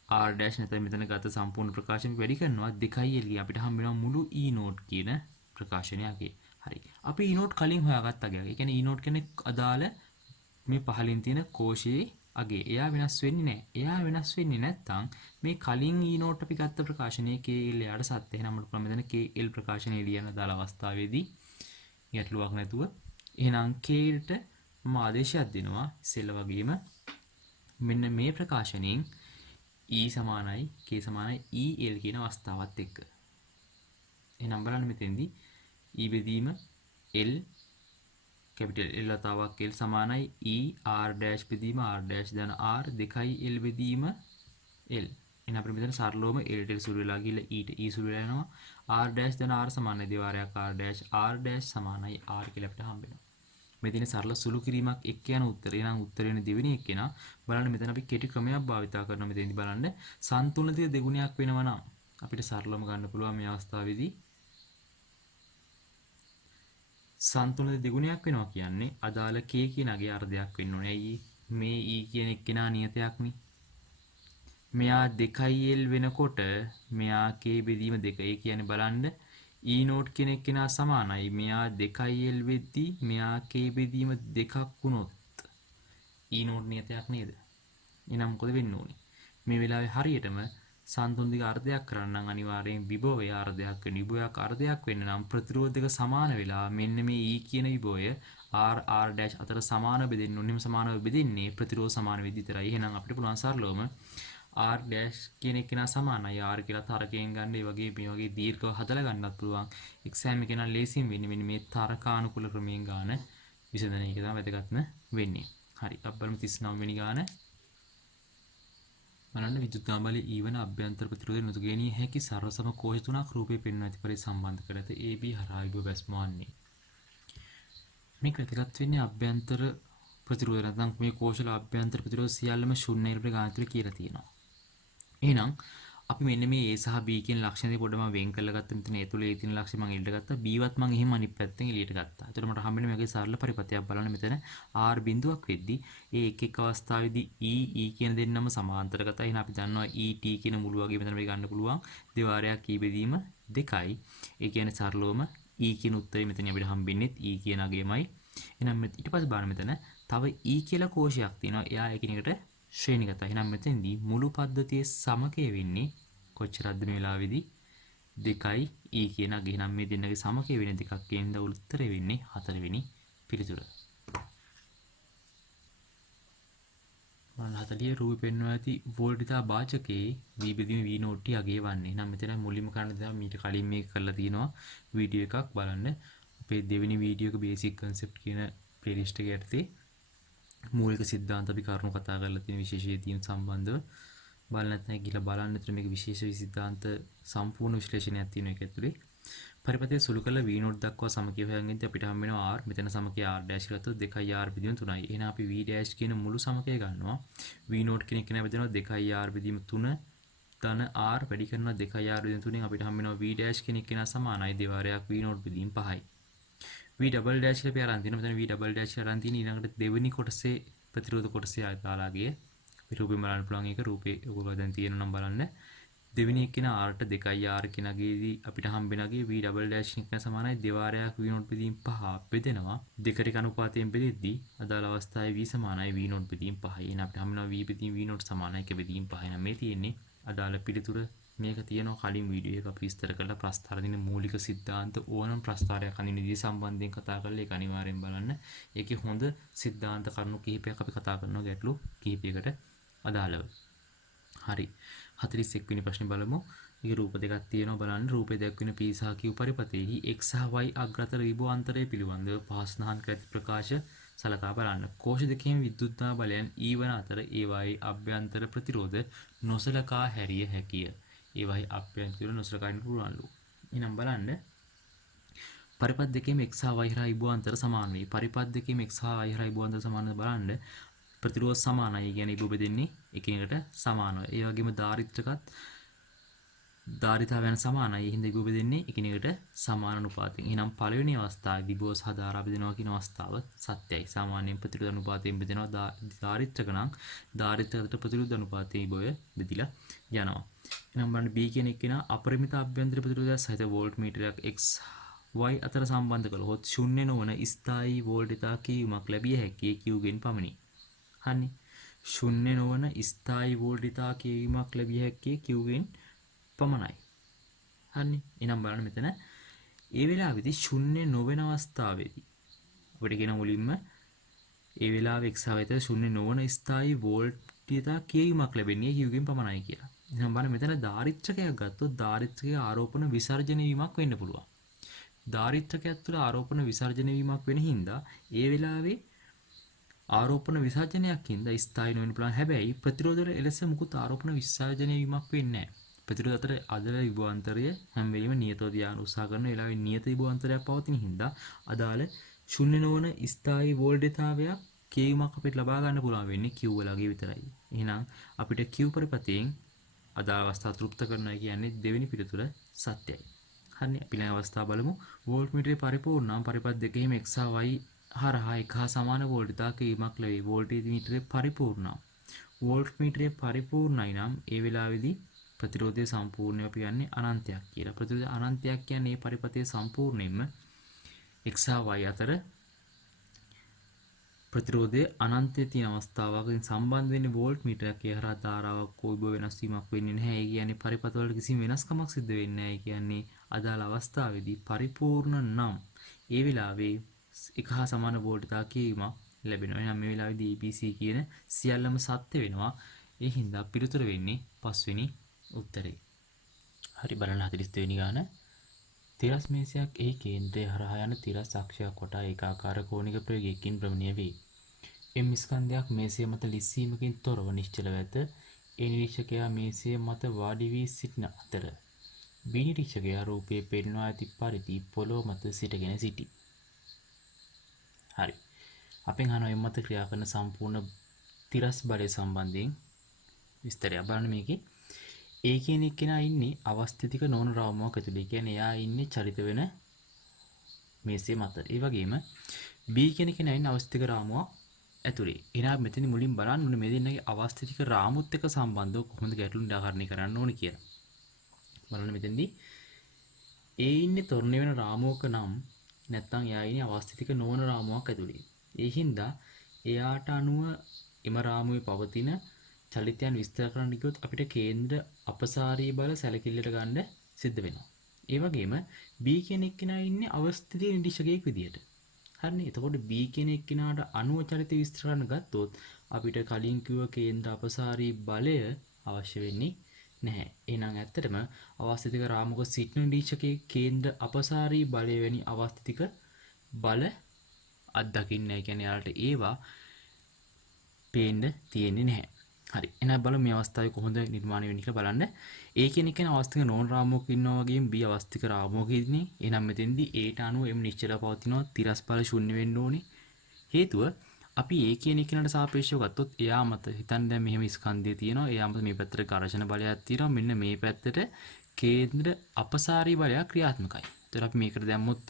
r dash නැත්නම් මෙතන ගත සම්පූර්ණ ප්‍රකාශනය වැඩි කරනවා 2l කියන අපිට හම්බ වෙනවා මුළු e note කියන ප්‍රකාශනයගේ. හරි. අපි e note කලින් හොයාගත්තා ගියා. ඒ කියන්නේ e note කියන්නේ අදාළ මේ පහලින් තියෙන කෝෂයේ අගේ. එයා වෙනස් වෙන්නේ නැහැ. එයා වෙනස් වෙන්නේ නැත්නම් මේ කලින් e note අපි ගත්ත ප්‍රකාශනයේ kl යාට සත්‍ය. එහෙනම් අපිට පුළුවන් මෙතන kl ප්‍රකාශනය ලියන්න දාලා අවස්ථාවේදී ගැටලුවක් නැතුව. එහෙනම් kl ට මම ආදේශයක් දෙනවා ඉස්සෙල්ලා වගේම මෙන්න මේ ප්‍රකාශනයෙන් e සමානයි k සමානයි el කියන අවස්ථාවත් එක්ක. එහෙනම් බලන්න මෙතෙන්දී e බෙදීම l capital L වතාවක් L සමානයි E R dash බෙදීම R dash ධන R 2L බෙදීම L. එහෙනම් අපිට මෙතන සරලවම L ට සුළු වෙලා ගිහලා E ට E සුළු වෙලා යනවා. R dash ධන R සමානයි දෙවාරයක් R dash සමානයි R කියලා අපිට හම්බ වෙනවා. මේ තියෙන සරල සුළු කිරීමක් එක්ක යන උත්තරේ. එහෙනම් උත්තරේ වෙන දෙවෙනි එක නා බලන්න මෙතන අපි කෙටි ක්‍රමයක් භාවිතා කරනවා. මෙතෙන්දී බලන්න සන්තුලන දෙගුණයක් වෙනවා නම් අපිට සරලවම ගන්න පුළුවන් මේ අවස්ථාවේදී සන්තුලන දෙගුණයක් වෙනවා කියන්නේ අදාළ k කියන අගේ අර්ධයක් වෙන්න ඕනේ. ඇයි මේ e කියන එක්කෙනා නියතයක්නේ. මෙයා 2l වෙනකොට මෙයා k බෙදීම 2. ඒ කියන්නේ බලන්න e note කියන එක්කෙනා සමානයි. මෙයා 2l වෙද්දී මෙයා k බෙදීම 2ක් වුණොත් e note නියතයක් නේද? එහෙනම් මොකද වෙන්න ඕනේ? මේ වෙලාවේ හරියටම සන්තුලන දිග අර්ධයක් කරන්න නම් අනිවාර්යෙන් විභවය අර්ධයක් වෙන. විභවයක් අර්ධයක් වෙන්න නම් ප්‍රතිරෝධ දෙක සමාන වෙලා මෙන්න මේ E කියන විභවය R R dash අතර සමාන බෙදෙන්න ඕනේ. සමානව බෙදෙන්නේ ප්‍රතිරෝධ සමාන වෙද්දී විතරයි. එහෙනම් අපිට පුළුවන් සරලවම R dash කියන එක නා සමානයි. R කියලා තරකයෙන් ගන්න. ඒ වගේ මේ වගේ දීර්ඝව හදලා ගන්නත් පුළුවන්. එක්සෑම් එකේ නම් ලේසියෙන් වෙන්නේ මෙන්න මේ තරකානුකූල ක්‍රමයෙන් ගන්න විසඳන එක තමයි වැදගත්ම වෙන්නේ. හරි. අපි බලමු 39 වෙනි ගාන. බලන්න විද්‍යුත් ගාමලේ ඊවන අභ්‍යන්තර ප්‍රතිරෝධය නොතු ගැනීම හැකි සර්වසම කෝෂ තුනක් රූපේ පෙන්වන ඇති පරිදි සම්බන්ධ කර ඇත AB හරහා විභව බැස්ම වන්නේ. මේක වැදගත් වෙන්නේ අභ්‍යන්තර ප්‍රතිරෝධය නැත්නම් මේ කෝෂවල අභ්‍යන්තර ප්‍රතිරෝධ සියල්ලම ශුන්‍ය ඉරපේ ගානතුල කියලා තියෙනවා. එහෙනම් අපි මෙන්න මේ A සහ B කියන ලක්ෂණ දෙක පොඩ්ඩක් මම වෙන් කරලා ගත්තා. මෙතන A තුල A තියෙන ලක්ෂණ මම එළියට ගත්තා. B වත් මම එහෙම අනිත් පැත්තෙන් එළියට ගත්තා. එතකොට මට හම්බෙන්නේ මේකේ සරල පරිපථයක් බලන්න මෙතන R බිඳුවක් වෙද්දී ඒ එක් එක් අවස්ථාවේදී E කියන දෙන්නම සමාන්තරගතයි. එහෙනම් අපි දන්නවා E T කියන මුළු වගේ මෙතන මේ ගන්න පුළුවන්. දෙවාරයක් E බෙදීම 2යි. ඒ කියන්නේ සරලවම E කියන උත්තරේ මෙතන අපිට හම්බෙන්නේ E කියන අගයමයි. එහෙනම් ඊට පස්සේ බලන්න මෙතන තව E කියලා කෝෂයක් තියෙනවා. එයා එකිනෙකට ශ්‍රේණිගතයි. එහෙනම් මෙතෙන්දී මුළු පද්ධතියේ සමකය වෙන්නේ කොච්චරද මේ වෙලාවේදී 2යි E කියන අගය. එහෙනම් මේ දෙන්නගේ සමකය වෙන්නේ 2ක් කියන ද උත්තරේ වෙන්නේ 4 වෙනි පිළිතුර. මම 40 රූපේ පෙන්වන ඇති වෝල්ටිතා වාචකයේ V බෙදීම V නෝට්ටි අගය වන්නේ. එහෙනම් මෙතන මුලින්ම කරන්න දෙනවා මීට කලින් මේක කරලා තියෙනවා වීඩියෝ එකක් බලන්න. අපේ දෙවෙනි වීඩියෝ එක බේසික් කන්සෙප්ට් කියන ප්ලේලිස්ට් එක යටතේ මූලික සිද්ධාන්ත අපි කරුණු කතා කරලා තියෙන විශේෂීය තීම් සම්බන්ධව බලන්න නැත්නම් ගිහලා බලන්න. ඒතර මේක විශේෂ සිද්ධාන්ත සම්පූර්ණ විශ්ලේෂණයක් තියෙන එක ඇතුලේ පරිපථය සුළු කරලා V නෝට් දක්වා සමකය හොයන්ගෙද්දී අපිට හම්බ වෙනවා R. මෙතන සමකය R dash කියලා ගත්තොත් 2යි R බෙදීම 3යි. එහෙනම් අපි V dash කියන මුළු සමකය ගන්නවා. V නෝට් කියන එක බෙදෙනවා 2යි R බෙදීම 3 ධන R වැඩි කරනවා 2යි R බෙදීම 3ෙන් අපිට හම්බ වෙනවා V dash කියන එක සමානයි දෙවාරයක් V නෝට් බෙදීම 5යි. V double dash කියලා අපි අරන් තිනවා. මෙතන V double dash අරන් තියෙන ඊළඟට දෙවෙනි කොටසේ ප්‍රතිරෝධ කොටසේ ආයතාලාගේ අපි රූපේ බලන්න පුළුවන්. ඒක රූපේ ඔයගොල්ලෝ දැන් තියෙනවා නම් බලන්න. දෙවෙනි එක කියන R ට 2යි R කියන අගේදී අපිට හම්බෙනගේ V double dash එක සමානයි දෙවාරයක් V නෝට් බෙදීම 5 බෙදෙනවා. දෙකට අනුපාතයෙන් බෙදෙද්දී අදාළ අවස්ථාවේ V සමානයි V නෝට් බෙදීම 5යි. එහෙනම් අපිට හම්බෙනවා V බෙදීම V නෝට් සමානයි 1 බෙදීම 5. එහෙනම් මේ තියෙන්නේ අදාළ පිළිතුර මේක තියෙනවා කලින් වීඩියෝ එක අපි විස්තර කරලා ප්‍රස්ථාර දින මූලික સિદ્ધාන්ත ඕනම ප්‍රස්ථාරයක් අඳින විදිහ සම්බන්ධයෙන් කතා කරලා ඒක අනිවාර්යෙන් බලන්න. ඒකේ හොඳ સિદ્ધාන්ත කරුණු කිහිපයක් අපි කතා කරනවා ගැටලු කිහිපයකට අදාළව. හරි. 41 වෙනි ප්‍රශ්නේ බලමු. මේ රූප දෙකක් තියෙනවා බලන්න. රූපේ දැක්වෙන p සහ q පරිපතෙහි x සහ y අග්‍රතර රිබෝ අන්තරය පිළිබඳව පහසුනහන් කර ඇති ප්‍රකාශ සලකා බලන්න. කෝෂ දෙකෙහිම විද්‍යුත්තා බලයන් E වන අතර ඒවායේ අභ්‍යන්තර ප්‍රතිරෝධ නොසලකා හැරිය හැකිය. ඒවායේ අභ්‍යන්තර නොසලකා ඉන්න පුළුවන්ලු. එහෙනම් බලන්න පරිපත් දෙකේම x සහ y හා රිබෝ අන්තර සමාන වේ. පරිපත් දෙකේම x සහ y හා රිබෝ අන්තර සමාන බලන්න ප්‍රතිරෝධ සමානයි. කියන්නේ රිබෝ බෙදෙන්නේ එකිනෙකට සමානව. ඒ වගේම ධාරිතාවයන් සමානයි. ඒ හින්දා රිබෝ බෙදෙන්නේ එකිනෙකට සමාන අනුපාතයෙන්. එහෙනම් පළවෙනි අවස්ථාවේ රිබෝ සහ ධාරා බෙදෙනවා කියන අවස්ථාව සත්‍යයි. සාමාන්‍යයෙන් ප්‍රතිරෝධ අනුපාතයෙන් බෙදෙනවා. ධාරිත්‍රක නම් ධාරිත්‍රකට ප්‍රතිරෝධ අනුපාතයේ රිබෝය බෙදිලා යනවා. එහෙනම් බලන්න B කියන එකේන අපරිමිත අභ්‍යන්තර ප්‍රතිරෝධය සහිත වෝල්ට් මීටරයක් x y අතර සම්බන්ධ කළොත් ශුන්‍ය නොවන ස්ථායී වෝල්ටේජ් කීමක් ලැබිය හැකි q ගෙන් පමණි. හරි. ශුන්‍ය නොවන ස්ථායී වෝල්ටේජ් කීමක් ලැබිය හැකි q ගෙන් පමණයි. හරි. එහෙනම් බලන්න මෙතන ඒ වෙලාවේදී ශුන්‍ය නොවන අවස්ථාවේදී අපිට කියන මුලින්ම ඒ වෙලාවේ x අතර ශුන්‍ය නොවන ස්ථායී වෝල්ටේජ් කීමක් ලැබෙන්නේ q ගෙන් පමණයි කියලා. එහෙනම් බලන්න මෙතන ධාරිත්‍රකයක් ගත්තොත් ධාරිත්‍රකයේ ආරෝපණ විසර්ජන වීමක් වෙන්න පුළුවන්. ධාරිත්‍රකයක් තුළ ආරෝපණ විසර්ජන වීමක් වෙන හින්දා ඒ වෙලාවේ ආරෝපණ විසර්ජනයක් හින්දා ස්ථායි නොවෙන්න පුළුවන්. හැබැයි ප්‍රතිරෝධ වල එලෙස මුකුත් ආරෝපණ විසර්ජන වීමක් වෙන්නේ නැහැ. ප්‍රතිරෝධ අතර අදල විභවාන්තරය හැම වෙලෙම නියතව තියාගෙන උත්සාහ කරන වෙලාවේ නියත විභවාන්තරයක් පවතින හින්දා අදාළ ශුන්‍ය නොවන ස්ථායි වෝල්ටේජතාවයක් කීමක් අපිට ලබා ගන්න පුළුවන් වෙන්නේ q වලගේ විතරයි. එහෙනම් අපිට q පරිපතයෙන් අදාළ අවස්ථාව තෘප්ත කරනවා කියන්නේ දෙවෙනි පිළිතුර සත්‍යයි. හරි. අපි ඊළඟ අවස්ථාව බලමු. වෝල්ට් මීටරේ පරිපූර්ණ නම් පරිපත් දෙකෙහිම x සහ y හරහා එක හා සමාන වෝල්ටේජ් කීමක් ලැබේ. වෝල්ටේජ් මීටරේ පරිපූර්ණ. වෝල්ට් මීටරේ පරිපූර්ණයි නම් ඒ වෙලාවේදී ප්‍රතිරෝධය සම්පූර්ණව අපි යන්නේ අනන්තයක් කියලා. ප්‍රතිරෝධ අනන්තයක් කියන්නේ මේ පරිපතයේ සම්පූර්ණයෙන්ම x සහ y අතර ප්‍රතිරෝධයේ අනන්තයේ තියෙන අවස්ථාවකින් සම්බන්ධ වෙන්නේ වෝල්ට් මීටරයක්. ඒ හරහා ධාරාවක් කොයිබ වෙනස් වීමක් වෙන්නේ නැහැ. ඒ කියන්නේ පරිපත වල කිසිම වෙනස්කමක් සිද්ධ වෙන්නේ නැහැ. ඒ කියන්නේ අදාළ අවස්ථාවේදී පරිපූර්ණ නම් ඒ වෙලාවේ එක හා සමාන වෝල්ටේජ් කීමක් ලැබෙනවා. එහෙනම් මේ වෙලාවේදී ABC කියන සියල්ලම සත්‍ය වෙනවා. ඒ හින්දා පිළිතුර වෙන්නේ පස්වෙනි උත්තරේ. හරි. බලන්න 42 වෙනි ගාන. තිරස් මේසයක් එහි කේන්ද්‍රය හරහා යන තිරස් අක්ෂයක් කොටා ඒකාකාර කෝණික ප්‍රවේගයකින් භ්‍රමණය වේ. එම් ස්කන්ධයක් මේසය මත ලිස්සීමකින් තොරව නිශ්චලව ඇත. ඒ නිරීක්ෂකයා මේසය මත වාඩි වී සිටින අතර බී නිරීක්ෂකයා රූපයේ පෙන්වා ඇති පරිදි පොළොව මත සිටගෙන සිටී. හරි. අපෙන් අහනවා එම් මත ක්‍රියා කරන සම්පූර්ණ තිරස් බලය සම්බන්ධයෙන් විස්තරයක් බලන්න මේකේ. A කියන එක්කෙනා ඉන්නේ අවස්ථිතික නොවන රාමුවක් ඇතුළේ. කියන්නේ එයා ඉන්නේ චලිත වෙන මේසය මත. ඒ වගේම B කියන කෙනා ඉන්නේ අවස්ථිතික රාමුවක් ඇතුළේ. එහෙනම් මෙතන මුලින් බලන්න ඕනේ මේ දෙන්නගේ අවස්ථිතික රාමුත් එක්ක සම්බන්ධව කොහොමද ගැටලු නිරාකරණය කරන්න ඕනේ කියලා. බලන්න මෙතෙන්දී A ඉන්නේ තොරණ වෙන රාමුවක නම් නැත්නම් එයා ඉන්නේ අවස්ථිතික නොවන රාමුවක් ඇතුළේ. ඒ හින්දා එයාට අනුව එම රාමුවේ පවතින චලිතයන් විස්තර කරන්න ගියොත් අපිට කේන්ද්‍ර අපසාරී බල සැලකිල්ලට ගන්න සිද්ධ වෙනවා. ඒ වගේම B කියන එක්කෙනා ඉන්නේ අවස්ථිතික නිරීක්ෂකයෙක් විදියට. හරිනේ. එතකොට B කියන එක්කෙනාට අණුව චලිත විස්තර කරන්න ගත්තොත් අපිට කලින් කිව්ව කේන්ද්‍ර අපසාරී බලය අවශ්‍ය වෙන්නේ නැහැ. එහෙනම් ඇත්තටම අවස්ථිතික රාමුක සිටින නිරීක්ෂකයේ කේන්ද්‍ර අපසාරී බලය වැනි අවස්ථිතික බල අත්දකින්නේ නැහැ. කියන්නේ යාලට ඒවා පේන්න තියෙන්නේ නැහැ. හරි. එහෙනම් බලමු මේ අවස්ථාවේ කොහොමද නිර්මාණය වෙන්නේ කියලා බලන්න. A කියන එකේ අවස්ථික නෝන් රාමුවක ඉන්නවා වගේම B අවස්ථික රාමුවක ඉන්නේ. එහෙනම් මෙතෙන්දී A ට අනුව M නිශ්චලව පවතිනවා. තිරස් බල ශුන්‍ය වෙන්න ඕනේ. හේතුව අපි A කියන එකකට සාපේක්ෂව ගත්තොත් එයා මත හිතන්න දැන් මෙහෙම ස්කන්ධය තියෙනවා. එයා මත මේ පැත්තට ඝර්ෂණ බලයක් තියෙනවා. මෙන්න මේ පැත්තට කේන්ද්‍ර අපසාරී බලයක් ක්‍රියාත්මකයි. ඒතර අපි මේකට දැම්මොත්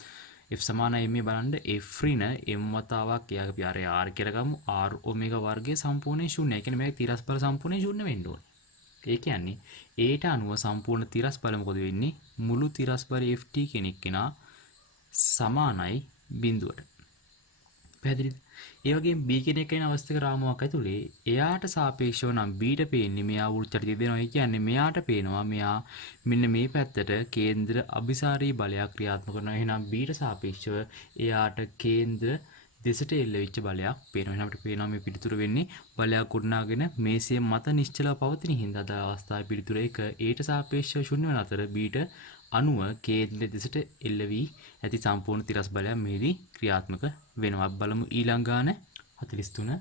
F සමානයි මේ බලන්න F ඍණ M වතාවක් එයාගේ අපි R කියලා ගමු. R ඔමෙගා වර්ගය සම්පූර්ණයෙන් ශුන්‍යයි. ඒ කියන්නේ මේක තිරස් බල සම්පූර්ණයෙන් ශුන්‍ය වෙන්න ඕනේ. ඒ කියන්නේ A ට අනුව සම්පූර්ණ තිරස් බල මොකද වෙන්නේ? මුළු තිරස් බල FT කෙනෙක් කෙනා සමානයි බිඳුවට. පැහැදිලිද? ඒ වගේම B කෙනෙක් ඉන්න අවස්ථික රාමුවක් ඇතුලේ එයාට සාපේක්ෂව නම් Bට පේන්නේ මෙයා වෘත්තයට දෙනවා. ඒ කියන්නේ මෙයාට පේනවා මෙයා මෙන්න මේ පැත්තට කේන්ද්‍ර අභිසාරී බලයක් ක්‍රියාත්මක කරනවා. එහෙනම් Bට සාපේක්ෂව එයාට කේන්ද්‍ර දෙසට එල්ලවිච්ච බලයක් පේනවා. එහෙනම් අපිට පේනවා මේ පිළිතුර වෙන්නේ බලයක් ගොඩනගාගෙන මේසය මත නිශ්චලව පවතින හින්දා අද අවස්ථාවේ පිළිතුර 1 Aට සාපේක්ෂව ශුන්‍ය වන අතර Bට අණුව කේන්ද්‍ර දෙසට එල්ල වී ඇති සම්පූර්ණ තිරස් බලයක් මෙහිදී ක්‍රියාත්මක වෙනවා. බලමු ඊළඟ ගාන 43.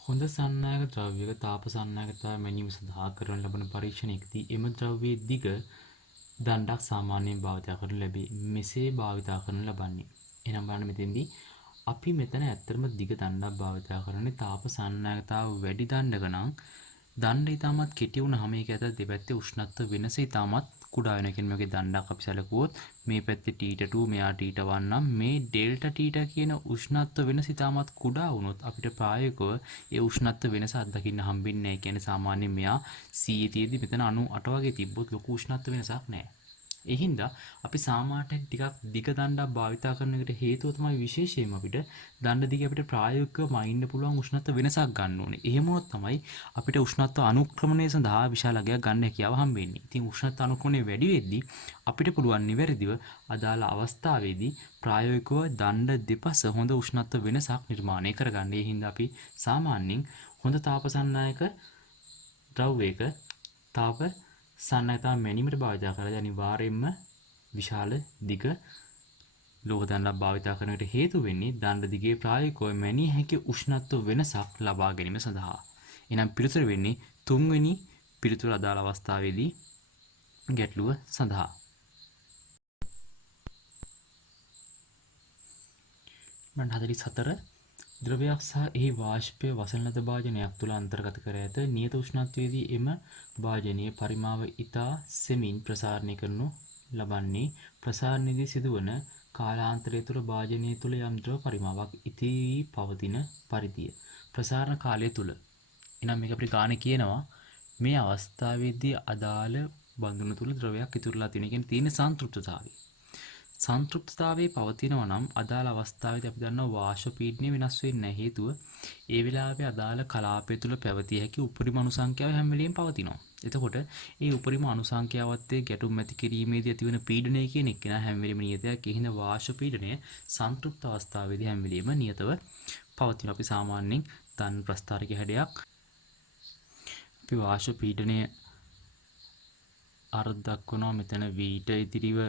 හොඳ සන්නායක ද්‍රව්‍යයක තාප සන්නායකතාවය මැනීම සඳහා කරන ලබන පරීක්ෂණයකදී එම ද්‍රව්‍යයේ දිග දණ්ඩක් සාමාන්‍යයෙන් භාවිත කරනු ලැබේ. මෙසේ භාවිත කරනු ලබන්නේ. එහෙනම් බලන්න මෙතෙන්දී අපි මෙතන ඇත්තටම දිග දණ්ඩක් භාවිත කරන්නේ තාප සන්නායකතාව වැඩි දණ්ඩක නම් දණ්ඩ ඉතාමත් කෙටි වුණාම ඒක ඇත දෙපැත්තේ උෂ්ණත්ව වෙනස ඉතාමත් කුඩා වෙන කෙනෙක් වගේ දණ්ඩක් අපි සැලකුවොත් මේ පැත්තේ T2 මෙයා T1 නම් මේ ඩෙල්ටා T කියන උෂ්ණත්ව වෙනස ඉතාමත් කුඩා වුණොත් අපිට ප්‍රායෝගිකව ඒ උෂ්ණත්ව වෙනස අත්දකින්න හම්බෙන්නේ නැහැ. කියන්නේ සාමාන්‍යයෙන් මෙයා C තියේදී මෙතන 98 වගේ තිබ්බොත් ලොකු උෂ්ණත්ව වෙනසක් නැහැ. ඒ හින්දා අපි සාමාන්‍යයෙන් ටිකක් දිග දණ්ඩක් භාවිතා කරන එකට හේතුව තමයි විශේෂයෙන්ම අපිට දණ්ඩ දිගේ අපිට ප්‍රායෝගිකව මයින්න පුළුවන් උෂ්ණත්ව වෙනසක් ගන්න ඕනේ. එහෙම වුණොත් තමයි අපිට උෂ්ණත්ව අනුක්‍රමණය සඳහා විශාල අගයක් ගන්න හැකියාව හම්බෙන්නේ. ඉතින් උෂ්ණත්ව අනුක්‍රමණය වැඩි වෙද්දී අපිට පුළුවන් නිවැරදිව අදාළ අවස්ථාවේදී ප්‍රායෝගිකව දණ්ඩ දෙපස හොඳ උෂ්ණත්ව වෙනසක් නිර්මාණය කරගන්න. ඒ හින්දා අපි සාමාන්‍යයෙන් හොඳ තාපසන්නායක ද්‍රව්‍යයක තාප සන්නායකතාව මැනීමට භාවිත කරලා අනිවාර්යයෙන්ම විශාල දිග ලෝහ දණ්ඩක් භාවිත කරනකට හේතු වෙන්නේ දණ්ඩ දිගේ ප්‍රායෝගිකව මැනිය හැකි උෂ්ණත්ව වෙනසක් ලබා ගැනීම සඳහා. එහෙනම් පිළිතුර වෙන්නේ තුන්වෙනි පිළිතුර අදාළ අවස්ථාවේදී ගැටලුව සඳහා. මම 44 ද්‍රව්‍යයක් සහ එහි වාෂ්පය වසන ලද භාජනයක් තුළ අන්තර්ගත කර ඇත. නියත උෂ්ණත්වයේදී එම භාජනයේ පරිමාව ඉතා සෙමින් ප්‍රසාරණය කරනු ලබන්නේ ප්‍රසාරණයේදී සිදුවන කාලාන්තරය තුළ භාජනය තුළ යම් ද්‍රව පරිමාවක් ඉතිරි පවතින පරිදිය. ප්‍රසාරණ කාලය තුළ. එහෙනම් මේක අපිට ගානේ කියනවා මේ අවස්ථාවේදී අදාළ බඳුන තුළ ද්‍රවයක් ඉතුරුලා තියෙන. කියන්නේ තියෙන සන්තෘප්තතාවය. සන්තෘප්තතාවයේ පවතිනවා නම් අදාළ අවස්ථාවේදී අපි දන්නවා වාෂ්ප පීඩනය වෙනස් වෙන්නේ නැහැ. හේතුව ඒ වෙලාවේ අදාළ කලාපය තුළ පැවතිය හැකි උපරිම අණු සංඛ්‍යාව හැම වෙලෙම පවතිනවා. එතකොට ඒ උපරිම අණු සංඛ්‍යාවත් එක්ක ගැටුම් ඇති කිරීමේදී ඇතිවන පීඩනය කියන එක නා හැම වෙලෙම නියතයක්. ඒ හින්දා වාෂ්ප පීඩනය සන්තෘප්ත අවස්ථාවේදී හැම වෙලෙම නියතව පවතිනවා. අපි සාමාන්‍යයෙන් දන් ප්‍රස්ථාරික හැඩයක් අපි වාෂ්ප පීඩනය අර දක්වනවා මෙතන V ට ඉදිරිව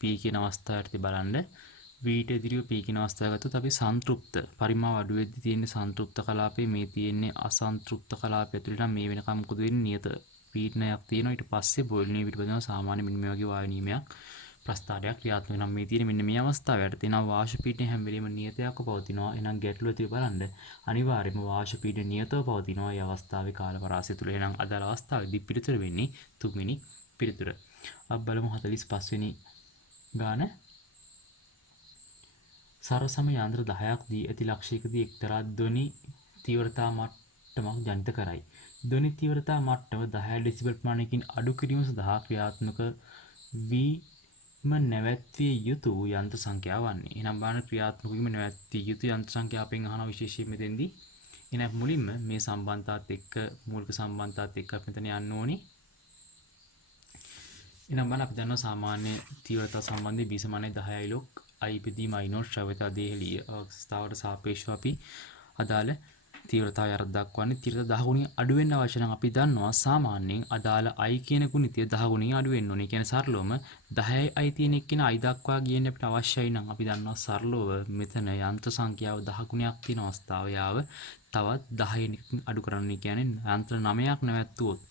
P කියන අවස්ථාවට බලන්න. V ට ඉදිරිව P කියන අවස්ථාව ගත්තොත් අපි සන්තෘප්ත පරිමාව අඩු වෙද්දී තියෙන සන්තෘප්ත කලාපේ මේ තියෙන්නේ අසන්තෘප්ත කලාපය ඇතුළේ නම් මේ වෙනකම් මොකද වෙන්නේ නියත පීඩනයක් තියෙනවා. ඊට පස්සේ බෝයිලර් පිටපතන සාමාන්‍ය මෙන්න මේ වගේ වායු නියමයක් ප්‍රස්ථාරයක් ක්‍රියාත්මක වෙනවා. මේ තියෙන මෙන්න මේ අවස්ථාවට තියෙනවා වාෂ්ප පීඩනය හැම වෙලෙම නියතයක්ව පවතිනවා. එහෙනම් ගැටලුව තිය බලන්න අනිවාර්යයෙන්ම වාෂ්ප පීඩනය නියතව පවතිනවා. මේ අවස්ථාවේ කාල පරාසය තුළ. එහෙනම් අදාළ අවස්ථාවේදී පිළිතුර වෙන්නේ තුන්වෙනි පිළිතුර. අපි බලමු 45 වෙනි ගාන. සරසම යන්ත්‍ර 10ක් දී ඇති ලක්ෂයකදී එක්තරා ධ්වනි තීව්‍රතා මට්ටමක් ජනිත කරයි. ධ්වනි තීව්‍රතා මට්ටම 10 ඩෙසිබල් ප්‍රමාණයකින් අඩු කිරීම සඳහා ක්‍රියාත්මක වීම නැවැත්විය යුතු යන්ත්‍ර සංඛ්‍යාව වන්නේ. එහෙනම් බලන්න ක්‍රියාත්මක වීම නැවැත්විය යුතු යන්ත්‍ර සංඛ්‍යාවෙන් අහන විශේෂයෙන් මෙතෙන්දී. එහෙනම් මුලින්ම මේ සම්බන්ධතාවත් එක්ක මූලික සම්බන්ධතාවත් එක්ක අපි මෙතන යන්න ඕනේ. එහෙනම් බලන්න අපි දන්නවා සාමාන්‍ය තීව්‍රතා සම්බන්ධයෙන් B සමානයි 10යි ලොක් I/D මයිනස් ශ්‍රව්‍යතා දේහලිය අවස්ථාවට සාපේක්ෂව අපි අදාළ තීව්‍රතාවය අර දක්වන්නේ තීව්‍රතා 10 ගුණින් අඩු වෙන්න අවශ්‍ය නම් අපි දන්නවා සාමාන්‍යයෙන් අදාළ I කියන ගුණිතය 10 ගුණින් අඩු වෙන්න ඕනේ. කියන්නේ සරලවම 10යි I තියෙන එක්කෙනා I දක්වා ගියන්න අපිට අවශ්‍යයි නම් අපි දන්නවා සරලව මෙතන යන්ත්‍ර සංඛ්‍යාව 10 ගුණයක් තියෙන අවස්ථාව යාව තවත් 10 අඩු කරන්න. කියන්නේ යන්ත්‍ර 9ක් නැවැත්තුවොත්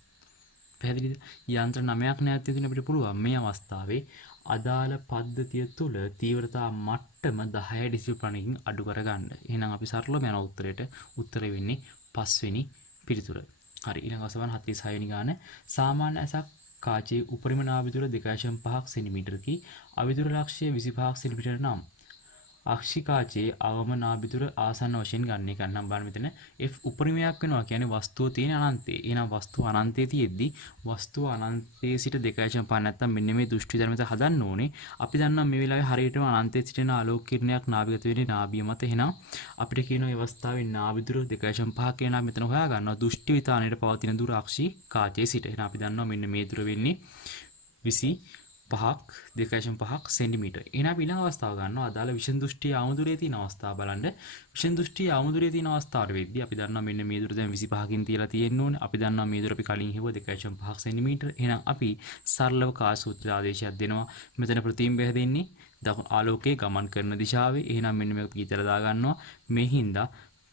පැහැදිලිද? යන්ත්‍ර 9ක් නැවැත්තියොත් අපිට පුළුවන් මේ අවස්ථාවේ අදාළ පද්ධතිය තුළ තීව්‍රතා මට්ටම 10 ඩෙසිබල් ප්‍රමාණයකින් අඩු කරගන්න. එහෙනම් අපි සරලවම යන උත්තරයට උත්තරය වෙන්නේ 5 වෙනි පිළිතුර. හරි ඊළඟ අවස්ථාව 46 වෙනි ගාන. සාමාන්‍ය ඇසක් කාචයේ උපරිම නාභි දුර 2.5 සෙන්ටිමීටරකි. අවිදුර ලක්ෂ්‍ය 25 සෙන්ටිමීටර නම් අක්ෂිකාචයේ අවම නාභිතුර ආසන්න වශයෙන් ගන්න එක. නම් බලන්න මෙතන F උපරිමයක් වෙනවා කියන්නේ වස්තුව තියෙන අනන්තය. එහෙනම් වස්තුව අනන්තයේ තියෙද්දි වස්තුව අනන්තයේ සිට 2.5 නැත්තම් මෙන්න මේ දෘෂ්ටි ධර්මත හදන්න ඕනේ. අපි දන්නවා මේ වෙලාවේ හරියටම අනන්තයේ සිටින ආලෝක කිරණයක් නාභිගත වෙන්නේ නාභිය මත. එහෙනම් අපිට කියනවා මේ අවස්ථාවේ නාභිදුර 2.5 කියලා මෙතන හොයා ගන්නවා. දෘෂ්ටි විතානයේ පවතින දුර අක්ෂිකාචයේ සිට. එහෙනම් අපි දන්නවා මෙන්න මේ දුර වෙන්නේ 25ක් 2.5ක් සෙන්ටිමීටර්. එහෙනම් අපි ඊළඟ අවස්ථාව ගන්නවා. අදාළ විෂම දෘෂ්ටියේ ආමුදුරේ තියෙන අවස්ථාව බලන්න. විෂම දෘෂ්ටියේ ආමුදුරේ තියෙන අවස්ථාවට වෙද්දී අපි දන්නවා මෙන්න මේ දුර දැන් 25කින් තියලා තියෙන්න ඕනේ. අපි දන්නවා මේ දුර අපි කලින් හෙව්වා 2.5 සෙන්ටිමීටර්. එහෙනම් අපි සරලව කාර්ය සූත්‍ර ආදේශයක් දෙනවා. මෙතන ප්‍රතිබිම්බය හැදෙන්නේ දකුණු ආලෝකයේ ගමන් කරන දිශාවේ. එහෙනම් මෙන්න මේක පිටතට දා ගන්නවා. මේ හින්දා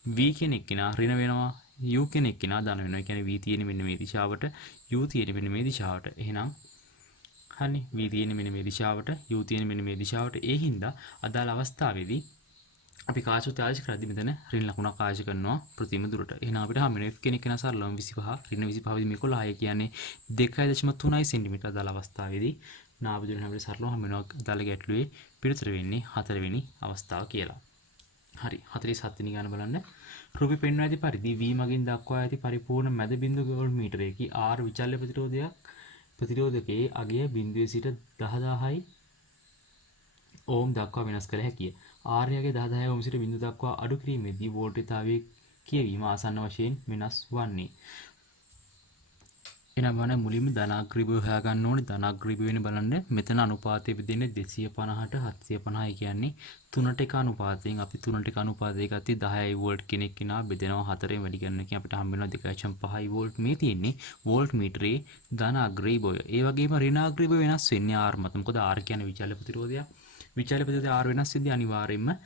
v කෙනෙක් කෙනා ඍණ වෙනවා. u කෙනෙක් කෙනා ධන වෙනවා. ඒ කියන්නේ v තියෙන්නේ මෙන්න මේ දිශාවට, u තියෙන්නේ මෙන්න මේ දිශාවට. එහෙනම් හරි v තියෙන්නේ මෙන්න මේ දිශාවට, u තියෙන්නේ මෙන්න මේ දිශාවට. ඒ හින්දා අදාළ අවස්ථාවේදී අපි කාර්යසූත්‍රය ආදේශ කරද්දී මෙතන ඍණ ලකුණක් ආදේශ කරනවා ප්‍රතිම දුරට. එහෙනම් අපිට හම් වෙන f කෙනෙක් කෙනා සරලවම 25 ඍණ 25 මේ 11 කියන්නේ 2.3 සෙන්ටිමීටර අදාළ අවස්ථාවේදී නාභිදුරෙන් අපිට සරලව හම් වෙනවා අදාළ ගැටලුවේ පිළිතුර වෙන්නේ 4 වෙනි අවස්ථාව කියලා. හරි 47 වෙනි ගාන බලන්න. රූපේ පෙන්වා ඇති පරිදි v මගින් දක්වා ඇති පරිපූර්ණ මැද බිඳු වෝල්ට්මීටරයකි r විචල්්‍ය ප්‍රතිරෝධකයේ අගය බිඳුවේ සිට 10000යි ඕම් දක්වා වෙනස් කළ හැකිය. r යගේ 10000 ඕම් සිට බිඳුව දක්වා අඩු කිරීමේදී වෝල්ටේජතාවයේ කියවීම ආසන්න වශයෙන් වෙනස් වන්නේ. එනම් වන මුලින්ම ධනාග්‍රීභව හොයා ගන්න ඕනේ. ධනාග්‍රීභව වෙන බලන්න මෙතන අනුපාතය බෙදෙන්නේ 250ට 750යි කියන්නේ 3ට 1 අනුපාතයෙන්. අපි 3ට 1 අනුපාතය ගත්තේ 10යි වෝල්ට් කෙනෙක් කෙනා බෙදෙනවා 4ෙන් වැඩි කරන එකෙන් අපිට හම්බ වෙනවා 2.5 වෝල්ට්. මේ තියෙන්නේ වෝල්ට් මීටරේ ධනාග්‍රීභවය. ඒ වගේම ඍණාග්‍රීභව වෙනස් වෙන්නේ r මත. මොකද r කියන්නේ විචල්්‍ය ප්‍රතිරෝධයක්. විචල්්‍ය ප්‍රතිරෝධය r වෙනස් වෙද්දී අනිවාර්යයෙන්ම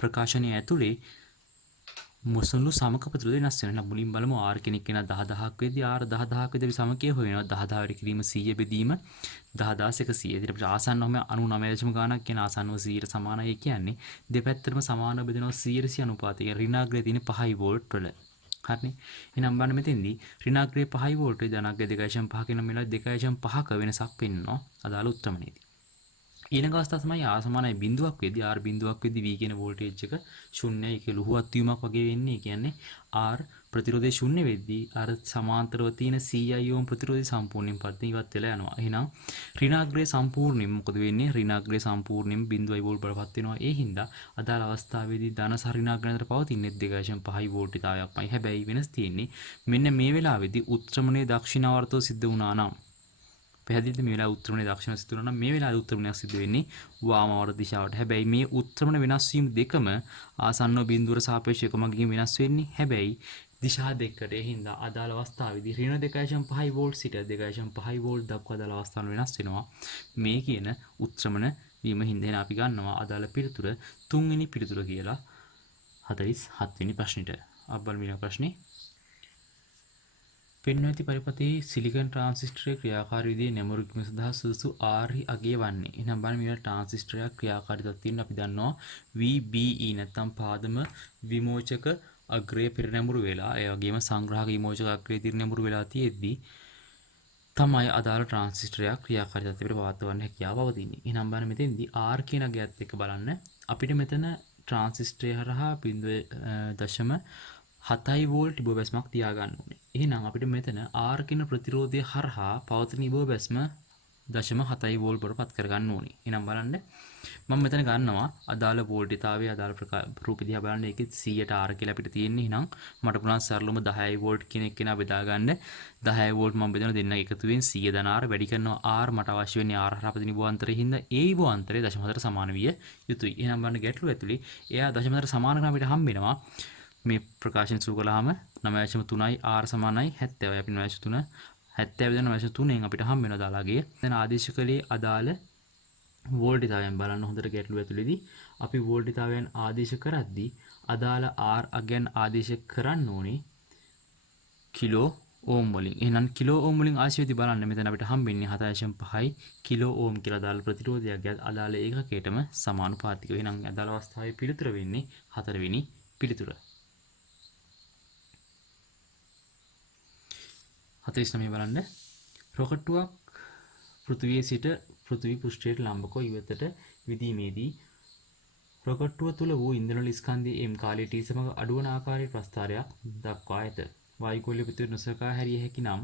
ප්‍රකාශනය ඇතුලේ මුසුළු සමක ප්‍රතිරෝධය වෙනස් වෙනවා. මුලින් බලමු r කෙනෙක් කෙනා 10000ක් වෙද්දී r 10000ක් වෙද්දී සමකය හොයනවා. 10000 වැඩි කිරීම 100 බෙදීම 10100. ඊට පස්සේ ආසන්නවම 99 ගානක් කියන ආසන්නව 100ට සමානයි කියන්නේ දෙපැත්තටම සමානව බෙදෙනවා 100 අනුපාතය. ඍණාග්‍රය තියෙන 5 වෝල්ට් වල. හරිනේ. එහෙනම් බලන්න මෙතෙන්දී ඍණාග්‍රය 5 වෝල්ට් ධනාග්‍රය 2.5 කියන මෙලා 2.5ක වෙනසක් පෙන්වනවා අදාළ උත්තරමනේදී. ඊළඟ අවස්ථාව තමයි r සමානයි බිඳුවක් වෙද්දී r බිඳුවක් වෙද්දී v කියන වෝල්ටේජ් එක 0යි. ඒක ලුහුවත් වීමක් වගේ වෙන්නේ. ඒ කියන්නේ r ප්‍රතිරෝධය 0 වෙද්දී r සමාන්තරව තියෙන 100 ඕම් ප්‍රතිරෝධය සම්පූර්ණයෙන් පරිදි ඉවත් වෙලා යනවා. එහෙනම් ඍණාග්‍රය සම්පූර්ණයෙන් මොකද වෙන්නේ? ඍණාග්‍රය සම්පූර්ණයෙන් 0 වෝල්ට් බවටපත් වෙනවා. ඒ හින්දා අදාළ අවස්ථාවේදී ධන සහ ඍණාග්‍රය අතර පවතින්නේ 2.5 වෝල්ට්තාවයක්මයි. හැබැයි වෙනස් තියෙන්නේ මෙන්න මේ වෙලාවේදී උත්ක්‍රමණයේ දක්ෂිණාවර්තව සිද්ධ වුණා නම් පැහැදිලිද? මේ වෙලාවේ උත්ක්‍රමණයේ දක්ෂිණ සිද්ධ වෙනවා නම් මේ වෙලාවේ උත්ක්‍රමණයක් සිද්ධ වෙන්නේ වාමාවර්ත දිශාවට. හැබැයි මේ උත්ක්‍රමණ වෙනස් වීම දෙකම ආසන්නව බිඳුවට සාපේක්ෂව එකමගින් වෙනස් වෙන්නේ. හැබැයි දිශා දෙකකට. ඒ හින්දා අදාළ අවස්ථාවේදී ඍණ 2.5 වෝල්ට් සිට 2.5 වෝල්ට් දක්වා අදාළ අවස්ථාන වෙනස් වෙනවා. මේ කියන උත්ක්‍රමණ වීම හින්දා අපි ගන්නවා අදාළ පිළිතුර 3 වෙනි පිළිතුර කියලා 47 වෙනි ප්‍රශ්නෙට. අපි බලමු ඊළඟ ප්‍රශ්නේ. පෙන්වා ඇති පරිපථයේ සිලිකන් ට්‍රාන්සිස්ටරයේ ක්‍රියාකාරී විදිහේ නැමුරු කිම සඳහා සුදුසු R අගය වන්නේ. එහෙනම් බලන්න මේ ට්‍රාන්සිස්ටරයක් ක්‍රියාකාරී තත්ත්වයෙන් අපි දන්නවා VBE නැත්නම් පාදම විමෝචක අග්‍රය පෙරනැමුරු වෙලා ඒ වගේම සංග්‍රහක විමෝචක අග්‍රය දිර්නැමුරු වෙලා තියෙද්දි තමයි අදාළ ට්‍රාන්සිස්ටරයක් ක්‍රියාකාරී තත්ත්වයට පවත්වන්න හැකියාව පවතින්නේ. එහෙනම් බලන්න මෙතෙන්දී R කියන අගයත් එක්ක බලන්න අපිට මෙතන ට්‍රාන්සිස්ටරය හරහා 0.7 වෝල්ට් ඉබෝ බැස්මක් තියාගන්න ඕනේ. එහෙනම් අපිට මෙතන R කියන ප්‍රතිරෝධය හරහා පවතින ඉබෝ බැස්ම 0.7 වෝල්ට් බවට පත් කරගන්න ඕනේ. එහෙනම් බලන්න මම මෙතන ගන්නවා අදාළ වෝල්ටේජතාවය අදාළ රූපය දිහා බලන්න ඒකෙත් 100ට R කියලා අපිට තියෙන්නේ. එහෙනම් මට පුළුවන් සරලවම 10 වෝල්ට් කියන එක කෙනා බෙදා ගන්න. 10 වෝල්ට් මම බෙදන දෙන්න එකතු වෙන 100 ධන R වැඩි කරනවා R මට අවශ්‍ය වෙන්නේ R හරහා පදින ඉබෝ අන්තරය හින්දා ඒ ඉබෝ අන්තරය 0.7ට සමාන විය යුතුයි. එහෙනම් බලන්න ගැටලුව ඇතුලේ එයා 0.7ට සමාන කරන අපිට හම්බ වෙනවා මේ ප්‍රකාශන සුළු කළාම 9.3යි r සමානයි 70යි. අපි 9.3 70 වෙන 9.3ෙන් අපිට හම්බ වෙනවා දාලාගේ. දැන් ආදේශ කලේ අදාළ වෝල්ටේජතාවයන් බලන්න හොඳට ගැටලුව ඇතුළේදී අපි වෝල්ටේජතාවයන් ආදේශ කරද්දී අදාළ r අගයන් ආදේශ කරන්න ඕනේ කිලෝ ඕම් වලින්. එහෙනම් කිලෝ ඕම් වලින් ආශිර්වාදී බලන්න මෙතන අපිට හම්බෙන්නේ 7.5 කිලෝ ඕම් කියලා අදාළ ප්‍රතිරෝධයක් අදාළ ඒකකයටම සමානුපාතිකව. එහෙනම් අදාළ අවස්ථාවේ පිළිතුර වෙන්නේ 4 වෙනි පිළිතුර. 49 බලන්න. රොකට්ටුවක් පෘථිවියේ සිට පෘථිවි පෘෂ්ඨයට ලම්බකව ඉවතට විදීමේදී රොකට්ටුව තුළ වූ ඉන්ධන ස්කන්ධයේ M කාලයේ T සමග අඩුවන ආකාරයේ ප්‍රස්ථාරයක් දක්වා ඇත. වායුගෝලීය පිටුවේ නොසලකා හැරිය හැකි නම්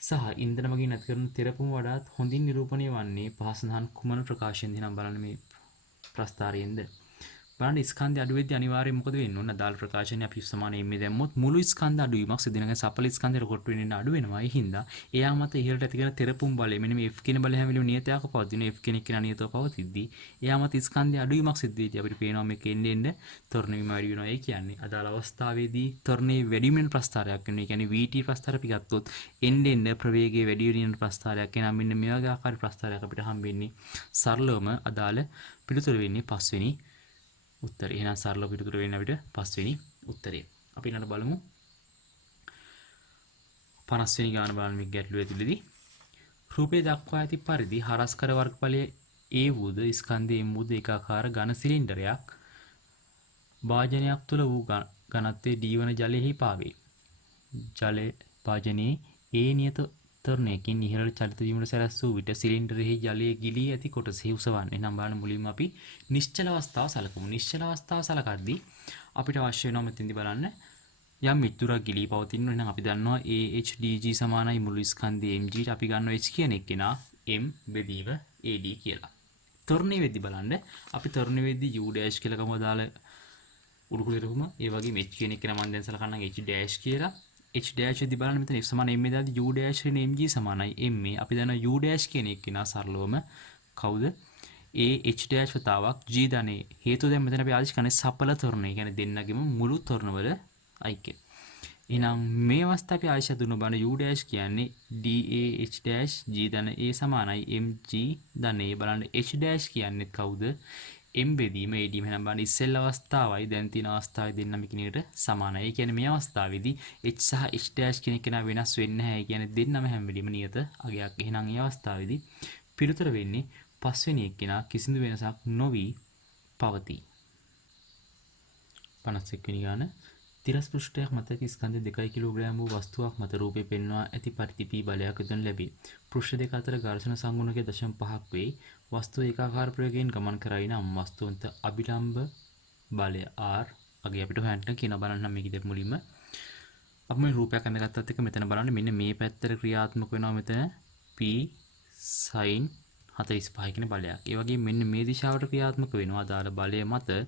සහ ඉන්ධන මගින් ඇති කරන තෙරපුම වඩාත් හොඳින් නිරූපණය වන්නේ පහස සඳහන් කුමන ප්‍රකාශයෙන්ද නම් බලන්න මේ ප්‍රස්ථාරයෙන්ද. බලන්න ස්කන්ධය අඩු වෙද්දී අනිවාර්යයෙන් මොකද වෙන්නේ? ඔන්න අදාළ ප්‍රකාශනය අපි සමාන එම්මේ දැම්මොත් මුළු ස්කන්ධ අඩුවීමක් සිදු වෙනවා. සපල ස්කන්ධේ රොකට් වෙනින් අඩු වෙනවා. ඒ හින්දා එයා මත ඉහළට ඇති කරන තෙරපුම් බලය මෙන්න මේ F කියන බලය හැම වෙලෙම නියතයක පවතින. F කෙනෙක් කියන නියතව පවතිද්දී එයා මත ස්කන්ධය අඩුවීමක් සිදු වෙද්දී අපිට පේනවා මේක එන්නේ එන්නේ ත්වරණ වීම වැඩි වෙනවා. ඒ කියන්නේ අදාළ අවස්ථාවේදී ත්වරණයේ වැඩි වෙන ප්‍රස්ථාරයක් වෙනවා. ඒ කියන්නේ VT ප්‍රස්ථාර අපි ගත්තොත් එන්නේ එන්නේ ප්‍රවේගයේ වැඩි වෙන ප්‍රස්ථාරයක්. එනවා මෙන්න මේ වගේ ආකාර ප්‍රස්ථාරයක් අපිට හම්බෙන්නේ. සරලවම අදාළ පිළිතුර වෙන්නේ පස්වෙනි උත්තරේ. එහෙනම් සරල පිටුතුර වෙන්නේ අපිට පස්වෙනි උත්තරේ. අපි ඊළඟට බලමු 50 වෙනි ගාන බලන්න මේ ගැටලුව ඇතුළේදී. රූපේ දක්වා ඇති පරිදි හරස්කර වර්ගඵලයේ A වූද ස්කන්ධයේ M වූද ඒකාකාර ඝන සිලින්ඩරයක් භාජනයක් තුළ වූ ඝනත්වයේ D වන ජලයෙහි පාවේ. ජලයේ භාජනයේ A නියත ත්වරණයකින් ඉහළට චලිත වීමට සැලැස්වූ විට සිලින්ඩරෙහි ජලයේ ගිලී ඇති කොටසෙහි උසවන්නේ. නම් බලන්න මුලින්ම අපි නිශ්චල අවස්ථාව සලකමු. නිශ්චල අවස්ථාව සලකද්දී අපිට අවශ්‍ය වෙනවා මෙතෙන්දි බලන්න යම් මිතුරක් ගිලී පවතින නම් අපි දන්නවා AHDG සමානයි මුළු ස්කන්ධයේ mg ට අපි ගන්නවා h කියන එක නා m බෙදීම AD කියලා. ත්වරණයේ වෙද්දි බලන්න අපි ත්වරණයේ වෙද්දි u dash කියලා ගමු දාලා උඩුකුල කරපුම ඒ වගේම h කියන එක නම් දැන් සලකන්නම් h dash කියලා. h dash වෙද්දි බලන්න මෙතන f සමාන m දාදී u dash වෙන mg සමානයි ma. අපි දන්නවා u dash කියන එක නා සරලවම කවුද? h dash වතාවක් g ධනේ. හේතුව දැන් මෙතන අපි ආදිශ කරන්නේ සපල ත්වරණය. කියන්නේ දෙන්නගෙම මුළු ත්වරණවල icon. එහෙනම් මේ අවස්ථාවේ අපි ආයශ දුන්න බන u dash කියන්නේ dah dash g ධන a සමානයි mg ධන a. බලන්න h dash කියන්නේ කවුද? m බෙදීම ad. එහෙනම් බලන්න ඉස්සෙල් අවස්ථාවයි දැන් තියෙන අවස්ථාවයි දෙන්නම එකිනෙකට සමානයි. ඒ කියන්නේ මේ අවස්ථාවේදී h සහ h dash කියන එක නා වෙනස් වෙන්නේ නැහැ. ඒ කියන්නේ දෙන්නම හැම වෙලෙම නියත අගයක්. එහෙනම් මේ අවස්ථාවේදී පිළිතුර වෙන්නේ පස්වෙනි එක්කෙනා කිසිදු වෙනසක් නොවි පවතී. 51 වෙනි ගාන. තිරස් පෘෂ්ඨයක් මත ස්කන්ධ 2 කිලෝග්‍රෑම් වූ වස්තුවක් මත රූපේ පෙන්වා ඇති පරිදි P බලයක් යොදනු ලැබේ. පෘෂ්ඨ දෙක අතර ඝර්ෂණ සංගුණකයේ 0.5ක් වේ. වස්තුව ඒකාකාර ප්‍රවේගයෙන් ගමන් කරයි නම් වස්තුන්ට අභිලම්බ බලය R අගේ අපිට හොයන්න කියන බලන්න මේක ඉතින් මුලින්ම අපි මේ රූපයක් අඳගත්තත් එක මෙතන බලන්න මෙන්න මේ පැත්තට ක්‍රියාත්මක වෙනවා මෙතන P sin 45 කියන බලයක්. ඒ වගේම මෙන්න මේ දිශාවට ක්‍රියාත්මක වෙනවා අදාළ බලය මත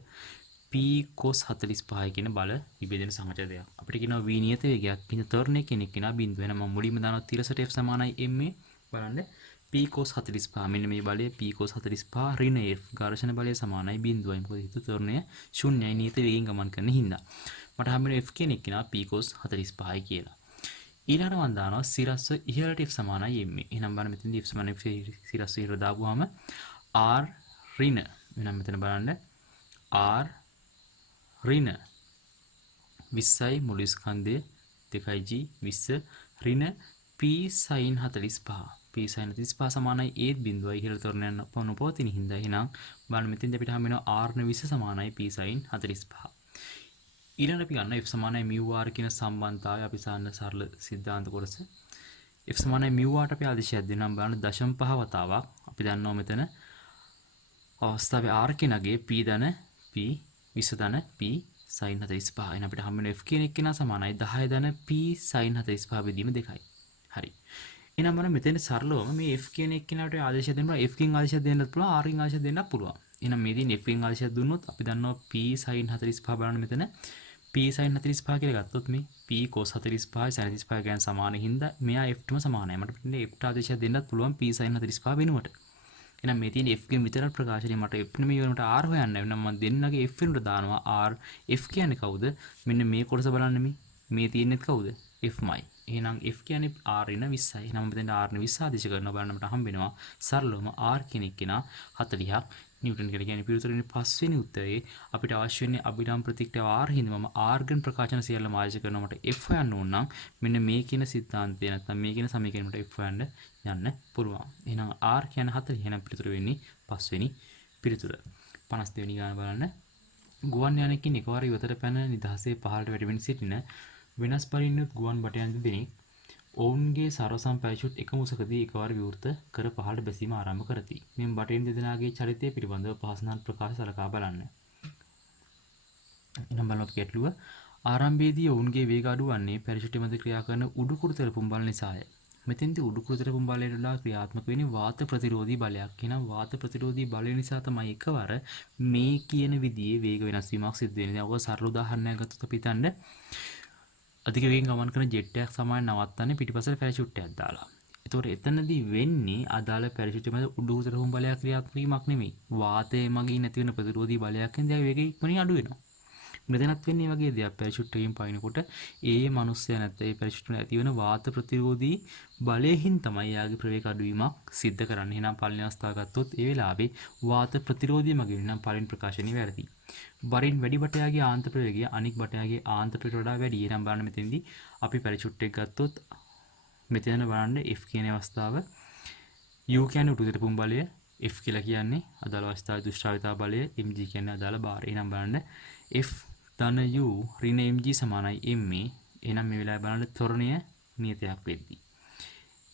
P cos 45 කියන බල විභේදන සංහචරයක්. අපිට කියනවා v නියත වේගයක්. ඉතින් ත්වරණය කෙනෙක් කියනවා බිඳුව. එහෙනම් මම මුලින්ම දානවා තිරසට f සමානයි ma. බලන්න P cos 45 මෙන්න මේ බලය P cos 45 ඍණ f ඝර්ෂණ බලය සමානයි බිඳුවයි. මොකද හිත ත්වරණය ශුන්‍යයි නියත වේගයෙන් ගමන් කරන හින්දා. මට හම්බෙන f කෙනෙක් කියනවා P cos 45 කියලා. ඊළඟට මම දානවා සිරස්ස ඉහළට f සමානයි ma. එහෙනම් බලන්න මෙතනදී f සමානයි සිරස්ස ඉහළ දාපුවාම r ඍණ. එහෙනම් මෙතන බලන්න r ඍණ 20යි මුළු ස්කන්ධය 2g 20 ඍණ p sin 45 p sin 45 සමානයි a බිඳුවයි ඉහළ ත්වරණයන් පවතින හින්දා එහෙනම් බලන්න මෙතෙන්දී අපිට හම් වෙනවා r න 20 සමානයි p sin 45. ඊළඟට අපි ගන්නවා f සමානයි mu r කියන සම්බන්ධතාවය අපි සාන්න සරල සිද්ධාන්ත කොටස. f සමානයි mu r ට අපි ආදේශයක් දෙනවා බලන්න 0.5 වතාවක් අපි දන්නවා මෙතන අවස්ථාවේ r කෙනගේ p ධන p 20 ධන p sin 45. එහෙනම් අපිට හම් වෙන f කියන එක කෙනා සමානයි 10 ධන p sin 45 බෙදීම 2යි. හරි. එහෙනම් බලන්න මෙතන සරලවම මේ f කියන එක කෙනාට ආදේශ දෙන්නවා f කින් ආදේශ දෙන්නත් පුළුවන් r කින් ආදේශ දෙන්නත් පුළුවන්. එහෙනම් මේ දින f කින් ආදේශ දුන්නොත් අපි දන්නවා p sin 45 බලන්න මෙතන p sin 45 කියලා ගත්තොත් මේ p cos 45 sin 45 ගැන සමාන හින්දා මෙයා f ටම සමානයි. මට පිටින් f ට ආදේශ දෙන්නත් පුළුවන් p sin 45 වෙනුවට. එහෙනම් මේ තියෙන f ගෙන් විතර ප්‍රකාශනය මට f නෙමෙයි වෙනට r හොයන්න. එහෙනම් මම දෙන්නගේ f වෙනුවට දානවා r. f කියන්නේ කවුද? මෙන්න මේ කොටස බලන්න මේ තියෙන්නේ කවුද? fමයි. එහෙනම් f කියන්නේ r න 20යි. එහෙනම් මෙතෙන් r න 20 ආදේශ කරනවා බලන්න මට හම්බ වෙනවා සරලවම r කෙනෙක් කෙනා 40ක් නිව්ටන් කියලා කියන්නේ පිළිතුරේ පස්වෙනි උත්තරේ අපිට අවශ්‍ය වෙන්නේ අභිධර්ම ප්‍රතික්‍රියාව r හින්දා මම r ගෙන් ප්‍රකාශන සියල්ලම ආදේශ කරනවා මට f හොයන්න ඕන නම් මෙන්න මේ කියන සිද්ධාන්තය නැත්නම් මේ කියන සමීකරණය මට f හොයන්න යන්න පුළුවන්. එහෙනම් r කියන්නේ 40. එහෙනම් පිළිතුර වෙන්නේ පස්වෙනි පිළිතුර. 52 වෙනි ගාන බලන්න. ගුවන් යානයකින් එකවර ඉවතට පැන නිදහසේ පහළට වැටෙමින් සිටින වෙනස් පරිණත ගුවන් බටයන් දෙදෙනෙක් ඔවුන්ගේ සර්වසම් පැෂුට් එකම උසකදී එකවර විවෘත කර පහළට බැසීම ආරම්භ කරති. මෙම බටයන් දෙදෙනාගේ චරිතය පිළිබඳව පහසුනම් ප්‍රකාශ සලකා බලන්න. එහෙනම් බලමු අපි ගැටලුව. ආරම්භයේදී ඔවුන්ගේ වේග අඩු වන්නේ පැරෂුට් මත ක්‍රියා කරන උඩුකුරු තෙරපුම් බල නිසාය. මෙතෙන්දී උඩුකුරු තෙරපුම් බලයට වඩා ක්‍රියාත්මක වෙන්නේ වාත ප්‍රතිරෝධී බලයක්. එහෙනම් වාත ප්‍රතිරෝධී බලය නිසා තමයි එකවර මේ කියන විදිහේ වේග වෙනස් වීමක් සිද්ධ වෙන්නේ. දැන් ඔක සරල උදාහරණයක් ගත්තොත් අපි හිතන්න අධික වේගෙන් ගමන් කරන ජෙට් එකක් සමාන නවත්තන්නේ පිටිපස්සට පැරෂුට් එකක් දාලා. ඒතකොට එතනදී වෙන්නේ අදාළ පැරෂුට් මත උඩුකුරු තෙරපුම් බලයක් ක්‍රියාත්මක වීමක් නෙමෙයි. වාතයේ මගින් නැති වෙන ප්‍රතිරෝධී බලයක් නිසා වේගය ඉක්මනින් අඩු වෙනවා. මෙතනත් වෙන්නේ වගේ දෙයක්. පැරෂුට් එකකින් පයින්නකොට ඒ මිනිස්සයා නැත්නම් ඒ පැරෂුට් එක ඇති වෙන වාත ප්‍රතිරෝධී බලයෙන් තමයි යාගේ ප්‍රවේග අඩුවීමක් සිද්ධ කරන්නේ. එහෙනම් පළවෙනි අවස්ථාව ගත්තොත් ඒ වෙලාවේ වාත ප්‍රතිරෝධී මගින් නම් පළවෙනි ප්‍රකාශනය වැරදි. වරින් වැඩි බටයාගේ ආන්ත ප්‍රවේගය අනික් බටයාගේ ආන්ත ප්‍රවේගයට වඩා වැඩි. එහෙනම් බලන්න මෙතෙන්දී අපි පැරෂුට් එක ගත්තොත් මෙතන බලන්න F කියන අවස්ථාව U කියන්නේ උඩු තෙරපුම් බලය, F කියලා කියන්නේ අදාළ අවස්ථාවේ දුෂ්ටාවිතා බලය, mg කියන්නේ අදාළ භාරය. එහෙනම් බලන්න F ධන U ඍණ mg සමානයි ma. එහෙනම් මේ වෙලාවේ බලන්න ත්වරණය නියතයක් වෙද්දී.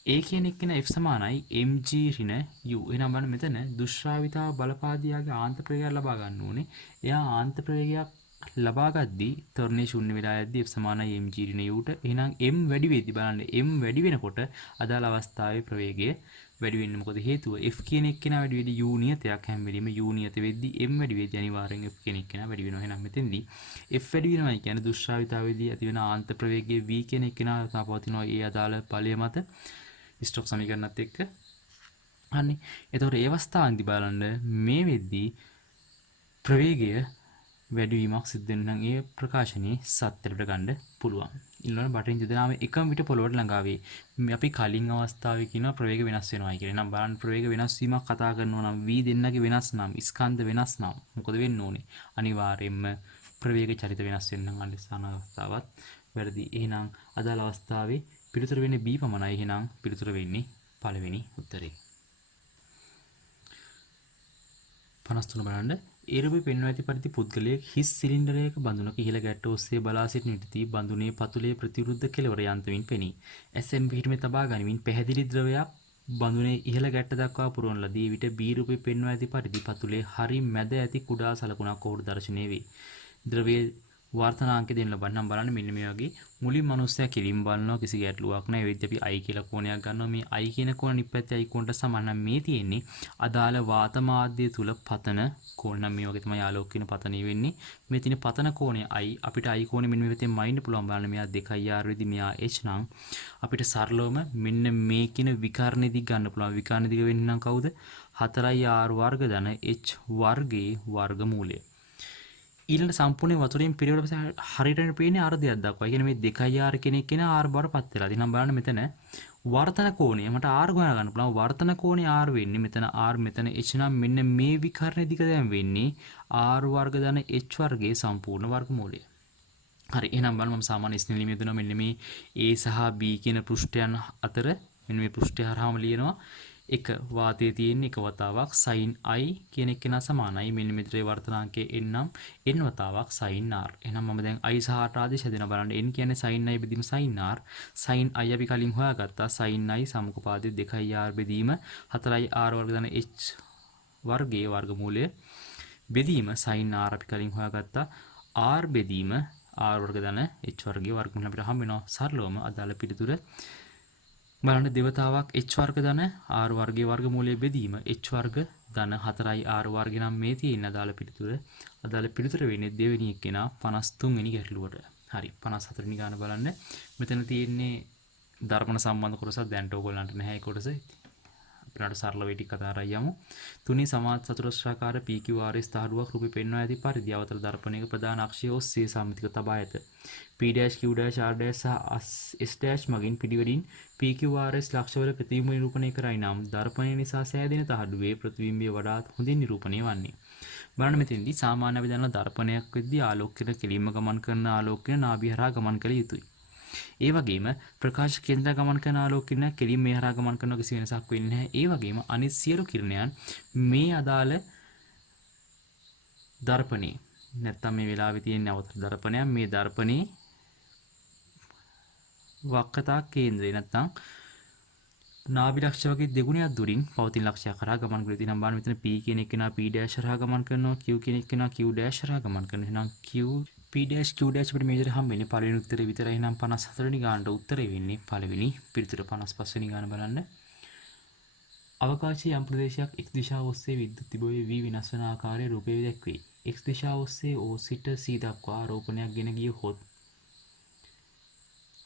A කියන එක්කෙන F සමානයි mg ඍණ U. එහෙනම් බලන්න මෙතන දුෂ්ටාවිතා බලපාදියාගේ ආන්ත ප්‍රවේගයක් ලබා ගන්න ඕනේ. එයා ආන්ත ප්‍රවේගයක් ලබා ගද්දී ත්වරණය ශූන්‍ය වෙලා යද්දී F සමානයි mg ඍණ U ට. එහෙනම් m වැඩි වෙද්දී බලන්න m වැඩි වෙනකොට අදාළ අවස්ථාවේ ප්‍රවේගය වැඩි වෙන්නේ. මොකද හේතුව F කියන එක්කෙනා වැඩි වෙද්දී U නියතයක් හැම වෙලෙම U නියත වෙද්දී m වැඩි වෙද්දී අනිවාර්යෙන් F කියන එක්කෙනා වැඩි වෙනවා. එහෙනම් මෙතෙන්දී F වැඩි වෙනවා කියන්නේ දුෂ්ටාවිතාවේදී ඇති වෙන ආන්ත ප්‍රවේගයේ V කියන එක්කෙනා පවතිනවා ඒ අදාළ ඵලය මත ස්ටොක් සමීකරණත් එක්ක. හරි. එතකොට ඒ අවස්ථාවන්දී බලන්න මේ වෙද්දී ප්‍රවේගය වැඩිවීමක් සිද්ධ වෙන නම් ඒ ප්‍රකාශනයේ සත්‍යයට ගන්න පුළුවන්. ඊළඟ බටින් දෙදෙනාම එකම විට පොළොවට ළඟා වේ. මේ අපි කලින් අවස්ථාවේ කියනවා ප්‍රවේග වෙනස් වෙනවා කියලා. නම් බලන්න ප්‍රවේග වෙනස් වීමක් කතා කරනවා නම් v දෙන්නගේ වෙනස් නම් ස්කන්ධ වෙනස් නම් මොකද වෙන්න ඕනේ? අනිවාර්යයෙන්ම ප්‍රවේග චරිත වෙනස් වෙන නම් අනිස්සන අවස්ථාවත් වැරදි. එහෙනම් අදාළ අවස්ථාවේ පිළිතුර වෙන්නේ b පමණයි. එහෙනම් පිළිතුර වෙන්නේ පළවෙනි උත්තරේ. 53 බලන්න. ඒරබේ පෙන්වා ඇති පරිදි පුද්ගලයෙක් හිස් සිලින්ඩරයක බඳුනක ඉහළ ගැට ඔස්සේ බලා සිටින විටදී බඳුනේ පතුලේ ප්‍රතිවිරුද්ධ කෙළවර යන්තමින් පෙනී. ඇසෙන් පිහිටුමේ තබා ගනිමින් පැහැදිලි ද්‍රවයක් බඳුනේ ඉහළ ගැට දක්වා පුරවන ලදී. විට B රූපේ පෙන්වා ඇති පරිදි පතුලේ හරි මැද ඇති කුඩා සලකුණක් ඔහුට දැర్శණය වේ. ද්‍රවයේ වර්තනාංක දෙන්න ලබන්නම් බලන්න මෙන්න මේ වගේ මුලින් මිනිස්සයා කිලින් බලනවා කිසි ගැටලුවක් නැහැ. ඒ වෙද්දී අපි I කියලා කෝණයක් ගන්නවා. මේ I කියන කෝණ නිපැත්තේ I කෝණට සමාන නම් මේ තියෙන්නේ අදාළ වාත මාධ්‍ය තුල පතන කෝණ නම් මේ වගේ තමයි ආලෝක කියන පතනෙ වෙන්නේ. මේ තියෙන පතන කෝණය I අපිට I කෝණය මෙන්න මේ පැත්තෙන් මයින්න පුළුවන් බලන්න. මෙයා 2R වෙද්දී මෙයා H නම් අපිට සරලවම මෙන්න මේ කියන විකර්ණෙ දිග ගන්න පුළුවන්. විකර්ණෙ දිග වෙන්නේ නම් කවුද? 4R වර්ග ධන H වර්ගයේ වර්ගමූලය. ඊළඟ සම්පූර්ණ වතුරෙන් පිරවල පස්සේ හරියට පේන්නේ R දෙයක් දක්වා. ඒ කියන්නේ මේ 2R කෙනෙක් කෙන R බවට පත් වෙලා. ඉතින් බලන්න මෙතන වර්තන කෝණය මට R ගොනා ගන්න පුළුවන්. වර්තන කෝණය R වෙන්නේ මෙතන R මෙතන H නම් මෙන්න මේ විකර්ණය දිග දැන් වෙන්නේ R වර්ග ධන H වර්ගයේ සම්පූර්ණ වර්ගමූලය. හරි. එහෙනම් බලන්න මම සාමාන්‍ය ස්නේහලිය යොදනවා මෙන්න මේ A සහ B කියන පෘෂ්ඨයන් අතර මෙන්න මේ පෘෂ්ඨය හරහාම ලියනවා. එක වාතයේ තියෙන එක වතාවක් sin I කියන එක නා සමානයි මෙන්න මෙතේ වර්තනාංකයේ n නම් n වතාවක් sin r. එහෙනම් මම දැන් I සහ r ආදේශ දෙනවා බලන්න. n කියන්නේ sin I බෙදීම sin r. sin I අපි කලින් හොයාගත්තා. sin I සමුපපාදයේ 2r බෙදීම 4r වර්ග ධන h වර්ගයේ වර්ගමූලය බෙදීම sin r අපි කලින් හොයාගත්තා. r බෙදීම r වර්ග ධන h වර්ගයේ වර්ගමූලය අපිට හම්බ වෙනවා. සරලවම අදාළ පිළිතුර බලන්න දෙවතාවක් h වර්ග ධන r වර්ගයේ වර්ගමූලය බෙදීම h වර්ග ධන 4i r වර්ග නම් මේ තියෙන අදාළ පිළිතුර වෙන්නේ දෙවෙනි එක්කෙනා 53 වෙනි ගැටලුවට. හරි 54 වෙනි ගාන බලන්න. මෙතන තියෙන්නේ දර්පණ සම්බන්ධ කොටසක් දැන්ට ඕගොල්ලන්ට නැහැ ඒ කොටස. අපිට සරල වෙටි කතා කරලා යමු. තුනී සමාන චතුරස්‍රාකාර PQRS තහඩුවක් රූපේ පෙන්වා ඇති පරිදි අවතල දර්පණයක ප්‍රධාන අක්ෂය ඔස්සේ සම්මිතික තබා ඇත. P' Q' R' සහ S' මගින් පිළිවෙලින් PQRS ලක්ෂවල ප්‍රතිබිම්බ නිරූපණය කරයි නම් දර්පණය නිසා සෑදෙන තහඩුවේ ප්‍රතිබිම්බය වඩාත් හොඳින් නිරූපණය වන්නේ. බලන්න මෙතෙන්දී සාමාන්‍ය අපි දන්නා දර්පණයක් වෙද්දී ආලෝකයට කෙලින්ම ගමන් කරන ආලෝකය නාභිය හරහා ගමන් කළ යුතුයි. ඒ වගේම ප්‍රකාශ කේන්ද්‍ර ගමන් කරන ආලෝක කිරණ කෙලින්ම මේ හරහා ගමන් කරන කිසි වෙනසක් වෙන්නේ නැහැ. ඒ වගේම අනිත් සියලු කිරණයන් මේ අදාළ දර්පණේ නැත්තම් මේ වෙලාවේ තියෙන අවතර දර්පණයක් මේ දර්පණේ වක්‍රතා කේන්ද්‍රය නැත්තම් නාභි ලක්ෂ වගේ දෙගුණයක් දුරින් පවතින ලක්ෂයක් කරා ගමන් කරලා තියෙනවා. බලන්න මෙතන P කියන එක නා P' හරහා ගමන් කරනවා, Q කියන එක නා Q' හරහා ගමන් කරනවා. එහෙනම් Q P-Q- අපිට මේ විදිහට හම්බ වෙන්නේ පළවෙනි උත්තරේ විතරයි. එහෙනම් 54 වෙනි ගානට උත්තරේ වෙන්නේ පළවෙනි පිළිතුර. 55 වෙනි ගාන බලන්න. අවකාශයේ යම් ප්‍රදේශයක් x දිශාව ඔස්සේ විද්‍යුත් තිබෝයේ v වෙනස් වන ආකාරයේ රූපයේ දැක්වේ. x දිශාව ඔස්සේ O සිට C දක්වා ආරෝපණයක් ගෙන ගියහොත්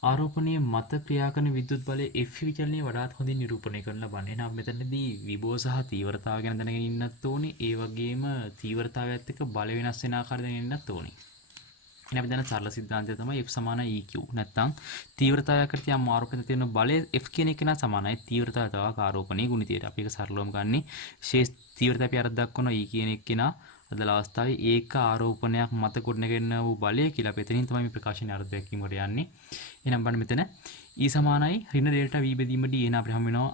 ආරෝපණයේ මත ක්‍රියා කරන විද්‍යුත් බලය F විචලනය වඩාත් හොඳින් නිරූපණය කරන්න ලබන්නේ. එහෙනම් මෙතනදී විභව සහ තීව්‍රතාව ගැන දැනගෙන ඉන්නත් ඕනේ. ඒ වගේම තීව්‍රතාවයත් එක්ක බල වෙනස් වෙන ආකාරය දැනගෙන ඉන්නත් ඕනේ. එහෙනම් අපි දැන් සරල සිද්ධාන්තය තමයි F = EQ. නැත්නම් තීව්‍රතාවයකට තියම් ආරෝපණය තියෙන බලය F කියන එක නා සමානයි තීව්‍රතාවය ආරෝපණයේ ගුණිතයට. අපි ඒක සරලවම ගන්නෙ ශේෂ තීව්‍රතාවය අපි අර දක්වනවා E කියන එක නා අදල අවස්ථාවේ ඒක ආරෝපණයක් මත ගොඩනගෙන වූ බලය කියලා අපි එතනින් තමයි මේ ප්‍රකාශනයේ අර්ථ දැක්වීමට යන්නේ. එහෙනම් බලන්න මෙතන E සමානයි ඍණ ඩෙල්ටා V බෙදීම D එන අපිට හම් වෙනවා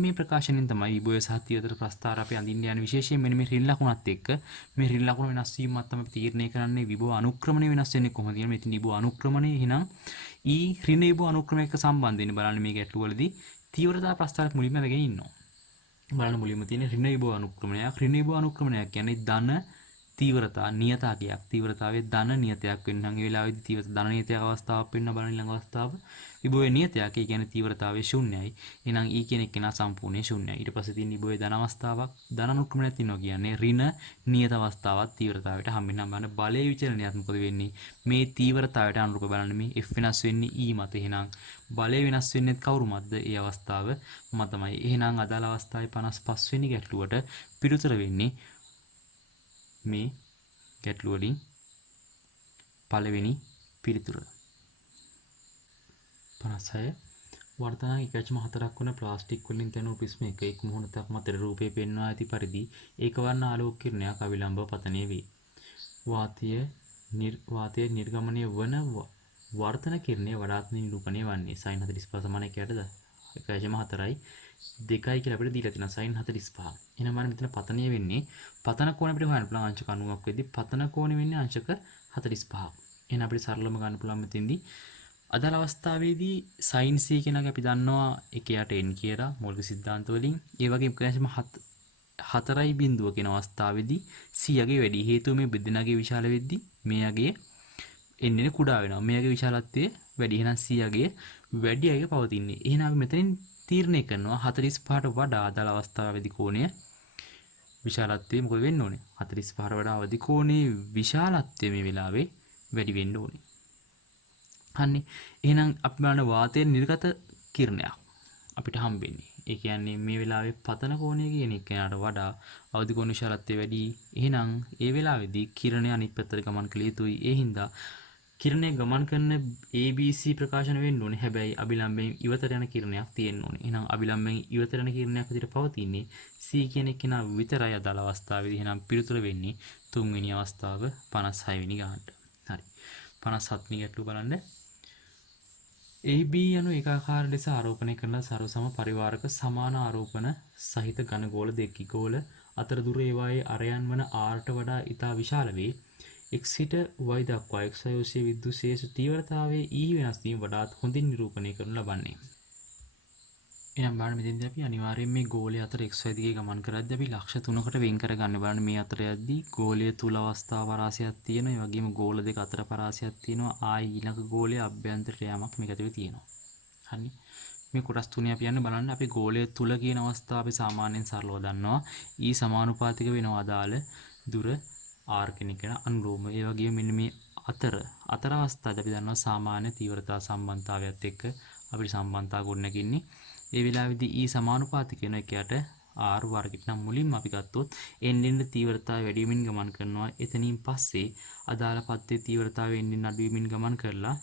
මේ ප්‍රකාශනයෙන් තමයි විභවය සහ තීව්‍රතර ප්‍රස්ථාර අපි අඳින්න යන විශේෂයෙන් මෙන්න මේ ඍණ ලකුණත් එක්ක මේ ඍණ ලකුණ වෙනස් වීමත් තමයි තීරණය කරන්නේ විභව අනුක්‍රමණය වෙනස් වෙන්නේ කොහොමද කියන මෙතන විභව අනුක්‍රමණය එහෙනම් E ඍණ විභව අනුක්‍රමයක සම්බන්ධ වෙන බලන්න මේ ගැටලුවලදී තීව්‍රතා ප්‍රස්ථාරයක් මුලින්ම වැගෙන ඉන්නවා. බලන්න මුලින්ම තියෙන ඍණ විභව අනුක්‍රමණයක්. ඍණ විභව අනුක්‍රමණයක් කියන්නේ ධන තීව්‍රතා නියතාවයක්. තීව්‍රතාවයේ ධන නියතයක් වෙන්න නම් ඒ වෙලාවේදී තීව්‍රත ධන නියතයක් අවස්ථාවක් වෙන්න බලන ඊළඟ අවස්ථාව විභවයේ නියතයක්. ඒ කියන්නේ තීව්‍රතාවයේ ශුන්‍යයි. එහෙනම් E කියන එක නා සම්පූර්ණයෙන් ශුන්‍යයි. ඊට පස්සේ තියෙන විභවයේ ධන අවස්ථාවක් ධන අනුක්‍රමණයක් තියෙනවා කියන්නේ ඍණ නියත අවස්ථාවක් තීව්‍රතාවයට හම් වෙනවා. බලන්න බලයේ විචලනයත් මොකද වෙන්නේ? මේ තීව්‍රතාවයට අනුරූප බලන්න මේ F වෙනස් වෙන්නේ E මත. එහෙනම් බලය වෙනස් වෙන්නේ කවුරු මතද? ඒ අවස්ථාව මතමයි. එහෙනම් අදාළ අවස්ථාවේ 55 වෙනි ගැටලුවට පිළිතුර වෙන්නේ මේ ගැටලුව වලින් පළවෙනි පිළිතුර. 56 වර්තමාන 1.4ක් වන ප්ලාස්ටික් වලින් තැනූ ප්‍රිස්ම එක මොහොතක් මත රූපේ පෙන්වා ඇති පරිදි ඒකවර්ණ ආලෝක කිරණයක් අවිලම්බව පතනය වේ. වාතයේ නිර්ගමනය වන වර්තන කිරණය වඩාත් නිරූපණය වන්නේ sin 45 සමාන 1.4යි 2යි කියලා අපිට දීලා තියෙනවා sin 45. එහෙනම් මම මෙතන පතනය වෙන්නේ පතන කෝණය අපිට හොයන්න පුළුවන් අංශක 90ක් වෙද්දී පතන කෝණය වෙන්නේ අංශක 45ක්. එහෙනම් අපිට සරලවම ගන්න පුළුවන් මෙතෙන්දී අදාළ අවස්ථාවේදී sin c කියන එක අපි දන්නවා 1යට n කියලා මූලික සිද්ධාන්ත වලින්. ඒ වගේම ප්‍රකාශම 4යි බිඳුව කියන අවස්ථාවේදී c යගේ වැඩි. හේතුව මේ බෙදෙනගේ විශාල වෙද්දී මේ යගේ n නේ කුඩා වෙනවා. මේ යගේ විශාලත්වය වැඩි. එහෙනම් c යගේ වැඩි අයක පවතින්නේ. එහෙනම් අපි මෙතනින් තීරණය කරනවා 45ට වඩා අදාළ අවස්ථාවේදී කෝණය විශාලත්වය මොකද වෙන්න ඕනේ? 45ට වඩා අවදි කෝණයේ විශාලත්වය මේ වෙලාවේ වැඩි වෙන්න ඕනේ. හන්නේ. එහෙනම් අපි බලන වාතයේ නිර්ගත කිරණයක් අපිට හම්බෙන්නේ. ඒ කියන්නේ මේ වෙලාවේ පතන කෝණය කියන එකකට වඩා අවදි කෝණ විශාලත්වය වැඩි. එහෙනම් ඒ වෙලාවේදී කිරණය අනිත් පැත්තට ගමන් කළ යුතුයි. ඒ හින්දා කිරණය ගමන් කරන ABC ප්‍රකාශන වෙන්න ඕනේ. හැබැයි අභිලම්බයෙන් ඉවතට යන කිරණයක් තියෙන්න ඕනේ. එහෙනම් අභිලම්බයෙන් ඉවතට යන කිරණයක් විදිහට පවතින්නේ C කියන එක නා විතරයි අදාළ අවස්ථාවේදී. එහෙනම් පිළිතුර වෙන්නේ තුන්වෙනි අවස්ථාව 56 වෙනි ගානට. හරි. 57 වෙනි ගැටලුව බලන්න. AB යනු ඒකාකාර ලෙස ආරෝපණය කරන සර්වසම පරිවාරක සමාන ආරෝපණ සහිත ඝන ගෝල දෙකකි. ගෝල අතර දුර ඒවායේ අරයන් වන r ට වඩා ඉතා විශාල වේ. x සිට y දක්වා x ඔස්සේ විද්‍යුත් ශේෂ තීව්‍රතාවයේ E වෙනස් වීම වඩාත් හොඳින් නිරූපණය කරනු ලබන්නේ. එහෙනම් බලන්න මෙතෙන්දී අපි අනිවාර්යයෙන් මේ ගෝලය අතර x y දිගේ ගමන් කරද්දී අපි ලක්ෂ 3කට වෙන් කරගන්න බලන්න මේ අතර යද්දී ගෝලය තුල අවස්ථා පරාසයක් තියෙනවා. ඒ වගේම ගෝල දෙක අතර පරාසයක් තියෙනවා. ආයි ඊළඟ ගෝලයේ අභ්‍යන්තරයට යamak මේක ඇතුලේ තියෙනවා. හරි. මේ කොටස් තුනේ අපි යන්න බලන්න අපි ගෝලය තුල කියන අවස්ථාව අපි සාමාන්‍යයෙන් සරලව දන්නවා. E සමානුපාතික වෙනවා අදාළ දුර r කෙනෙක් වෙන අනුරෝම. ඒ වගේම මෙන්න මේ අතර අවස්ථාවේදී අපි දන්නවා සාමාන්‍ය තීව්‍රතා සම්බන්ධතාවයත් එක්ක අපිට සම්බන්ධතාව ගොඩනගින්නේ. ඒ වෙලාවේදී E සමානුපාතික වෙන එකයට r වර්ගයට නම් මුලින්ම අපි ගත්තොත් n තීව්‍රතාවය වැඩි වෙමින් ගමන් කරනවා. එතනින් පස්සේ අදාළ පත්තේ තීව්‍රතාවය n අඩු වෙමින් ගමන් කරලා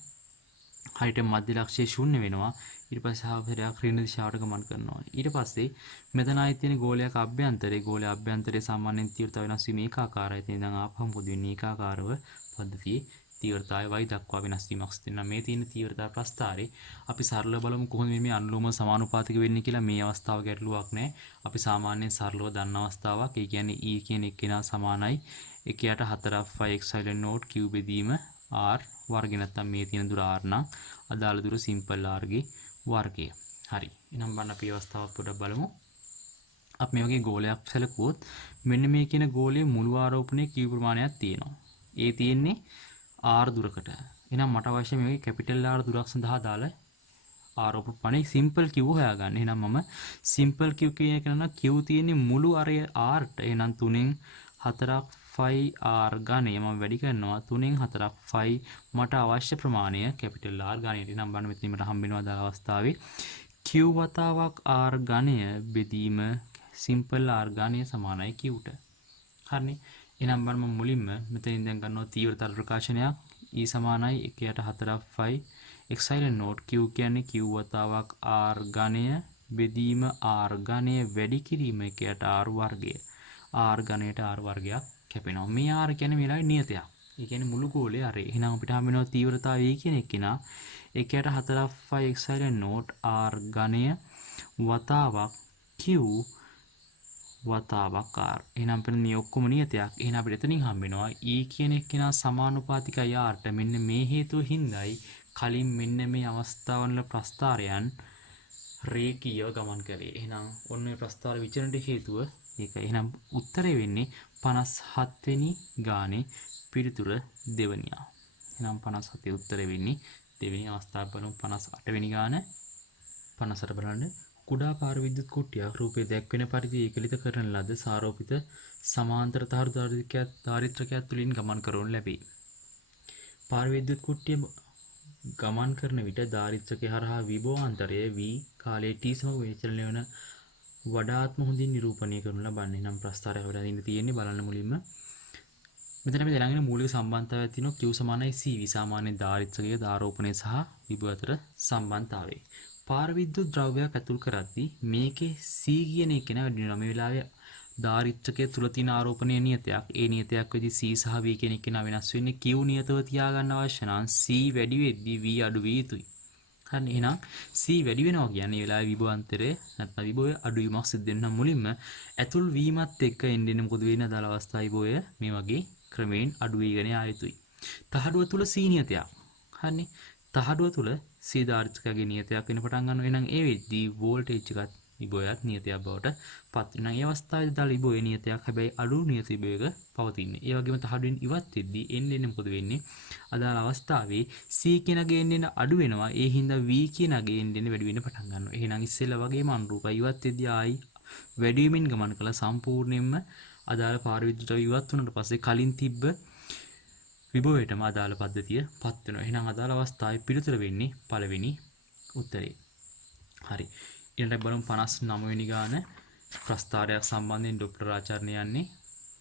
හරියට මධ්‍ය ලක්ෂයේ ශූන්‍ය වෙනවා. ඊට පස්සේ ආපහුරයක් ඍණ දිශාවට ගමන් කරනවා. ඊට පස්සේ මෙතන ආයි තියෙන ගෝලයක අභ්‍යන්තරයේ ගෝලයේ අභ්‍යන්තරයේ සාමාන්‍යයෙන් තීව්‍රතාවය වෙනස් වීම ඒකාකාරයි. එතන ඉඳන් ආපහුම පොදු වෙන්නේ ඒකාකාරව පද්ධතියේ තීව්‍රතාවය y දක්වා වෙනස් වීමක් සිදු වෙනවා. මේ තියෙන තීව්‍රතා ප්‍රස්ථාරේ අපි සරලව බලමු කොහොමද මේ අනුලෝම සමානුපාතික වෙන්නේ කියලා. මේ අවස්ථාව ගැටලුවක් නැහැ. අපි සාමාන්‍යයෙන් සරලව දන්න අවස්ථාවක්. ඒ කියන්නේ E කියන එකේනා සමානයි 1යට 4 epsilon0 q බෙදීම r වර්ගය නැත්නම් මේ තියෙන දුර r නම් අදාළ දුර සිම්පල් r ගේ වර්ගය. හරි. එහෙනම් බලන්න අපි අවස්ථාවක් පොඩ්ඩක් බලමු. අපි මේ වගේ ගෝලයක් සැලකුවොත් මෙන්න මේ කියන ගෝලයේ මුළු ආරෝපණයේ q ප්‍රමාණයක් තියෙනවා. ඒ තියෙන්නේ R දුරකට. එහෙනම් මට අවශ්‍ය මේ කැපිටල් R දුරක් සඳහා දාලා ආරෝප පණේ සිම්පල් Q හොයාගන්න. එහෙනම් මම සිම්පල් Q කියන එක නම් Q තියෙන්නේ මුළු අරය Rට. එහෙනම් 3න් 4ක් 5R ගණය මම වැඩි කරනවා 3න් 4ක් 5 මට අවශ්‍ය ප්‍රමාණය කැපිටල් R ගණයට. එහෙනම් බලන්න මෙතන මට හම්බ වෙනවා දාලා අවස්ථාවේ Q වතාවක් R ගණය බෙදීම සිම්පල් R ගණය සමානයි Qට. හරිනේ. එහෙනම් බලන්න මම මුලින්ම මෙතනින් දැන් ගන්නවා තීව්‍රතර ප්‍රකාශනයක් E සමානයි 1යට 4ක් 5 එක්සයිලන්ට් නෝට් Q කියන්නේ Q වතාවක් R ඝනය බෙදීම R ඝනය වැඩි කිරීම 1යට R වර්ගය. R ඝනයට R වර්ගයක් කැපෙනවා. මේ R කියන්නේ මේ වෙලාවේ නියතයක්. ඒ කියන්නේ මුළු ගෝලයේ R. එහෙනම් අපිට හම් වෙනවා තීව්‍රතාවය E කියන එක්කිනා 1යට 4ක් 5 එක්සයිලන්ට් නෝට් R ඝනය වතාවක් Q වතාවක් R. එහෙනම් අපිට මේ ඔක්කොම නියතයක්. එහෙනම් අපිට එතනින් හම් වෙනවා E කියන එක්කිනා සමානුපාතිකයි Rට. මෙන්න මේ හේතුව හින්දායි කලින් මෙන්න මේ අවස්ථාවවල ප්‍රස්ථාරයන් රේඛීයව ගමන් කරේ. එහෙනම් ඔන්න මේ ප්‍රස්ථාර විචලනට හේතුව ඒකයි. එහෙනම් උත්තරේ වෙන්නේ 57 වෙනි ගානේ පිළිතුර දෙවනියා. එහෙනම් 57 උත්තරේ වෙන්නේ දෙවෙනි අවස්ථාව බලමු 58 වෙනි ගාන 58 බලන්න කුඩා පාර විද්‍යුත් කුට්ටියක් රූපේ දැක්වෙන පරිදි ඒකලිත කරන ලද සාරෝපිත සමාන්තර තහඩු දාරිත්‍රකයක් තුලින් ගමන් කරනු ලැබේ. පාර විද්‍යුත් කුට්ටිය ගමන් කරන විට දාරිත්‍රකය හරහා විභවාන්තරය v කාලයේ t සමග විචලනය වන වඩාත්ම හොඳින් නිරූපණය කරනු ලබන්නේ. නම් ප්‍රස්ථාරය හොයලා ඉන්න තියෙන්නේ බලන්න මුලින්ම. මෙතන අපි දැනගෙන මූලික සම්බන්ධතාවයක් තියෙනවා q සමානයි c v සාමාන්‍ය දාරිත්‍රකයේ දාරෝපණය සහ විභව අතර සම්බන්ධතාවය. පාර විද්‍යුත් ද්‍රව්‍යයක් ඇතුල් කරද්දී මේකේ c කියන එක නේ වැඩි වෙනවා. මේ වෙලාවේ දාරිත්‍රකයේ තුල තියෙන ආරෝපණීය නියතයක්. ඒ නියතයක් වෙදි c සහ v කියන එක නා වෙනස් වෙන්නේ. q නියතව තියාගන්න අවශ්‍ය නම් c වැඩි වෙද්දී v අඩු විය යුතුයි. හරි එහෙනම් c වැඩි වෙනවා කියන්නේ මේ වෙලාවේ විභවාන්තරය නැත්නම් විභවය අඩු වීමක් සිද්ධ වෙනවා. මුලින්ම ඇතුල් වීමත් එක්ක එන්නේ මොකද වෙන්නේ? අදාළ අවස්ථාවේ විභවය මේ වගේ ක්‍රමයෙන් අඩු වීගෙන ආ යුතුයි. තහඩුව තුල c නියතයක්. හරිනේ. තහඩුව තුල c දාරිත්‍රකයේ නියතයක් වෙන පටන් ගන්නවා. එහෙනම් ඒ වෙද්දී වෝල්ටේජ් එකත් විභවයත් නියතයක් බවට පත් වෙනවා. මේ අවස්ථාවේදී දාලා විභවය නියතයක් හැබැයි අඩු නියත විභවයක පවතින්නේ. ඒ වගේම තහඩුවෙන් ඉවත් වෙද්දී එන්නේ මොකද වෙන්නේ? අදාළ අවස්ථාවේ c කියන ගේන්නේ අඩු වෙනවා. ඒ හින්දා v කියන ගේන්නේ වැඩි වෙන්න පටන් ගන්නවා. එහෙනම් ඉස්සෙල්ලා වගේම අනුරූපයි ඉවත් වෙද්දී ආයි වැඩි වීමෙන් ගමන් කළා සම්පූර්ණයෙන්ම අදාළ පාර විද්‍යුත් ද්‍රව්‍ය ඉවත් වුණාට පස්සේ කලින් තිබ්බ විභවයටම අදාළ පද්ධතිය පත් වෙනවා. එහෙනම් අදාළ අවස්ථාවේ පිළිතුර වෙන්නේ පළවෙනි උත්තරේ. හරි. ඊළඟට බලමු 59 වෙනි ගාන ප්‍රස්ථාරයක් සම්බන්ධයෙන් ඩොප්ලර් ආචරණය යන්නේ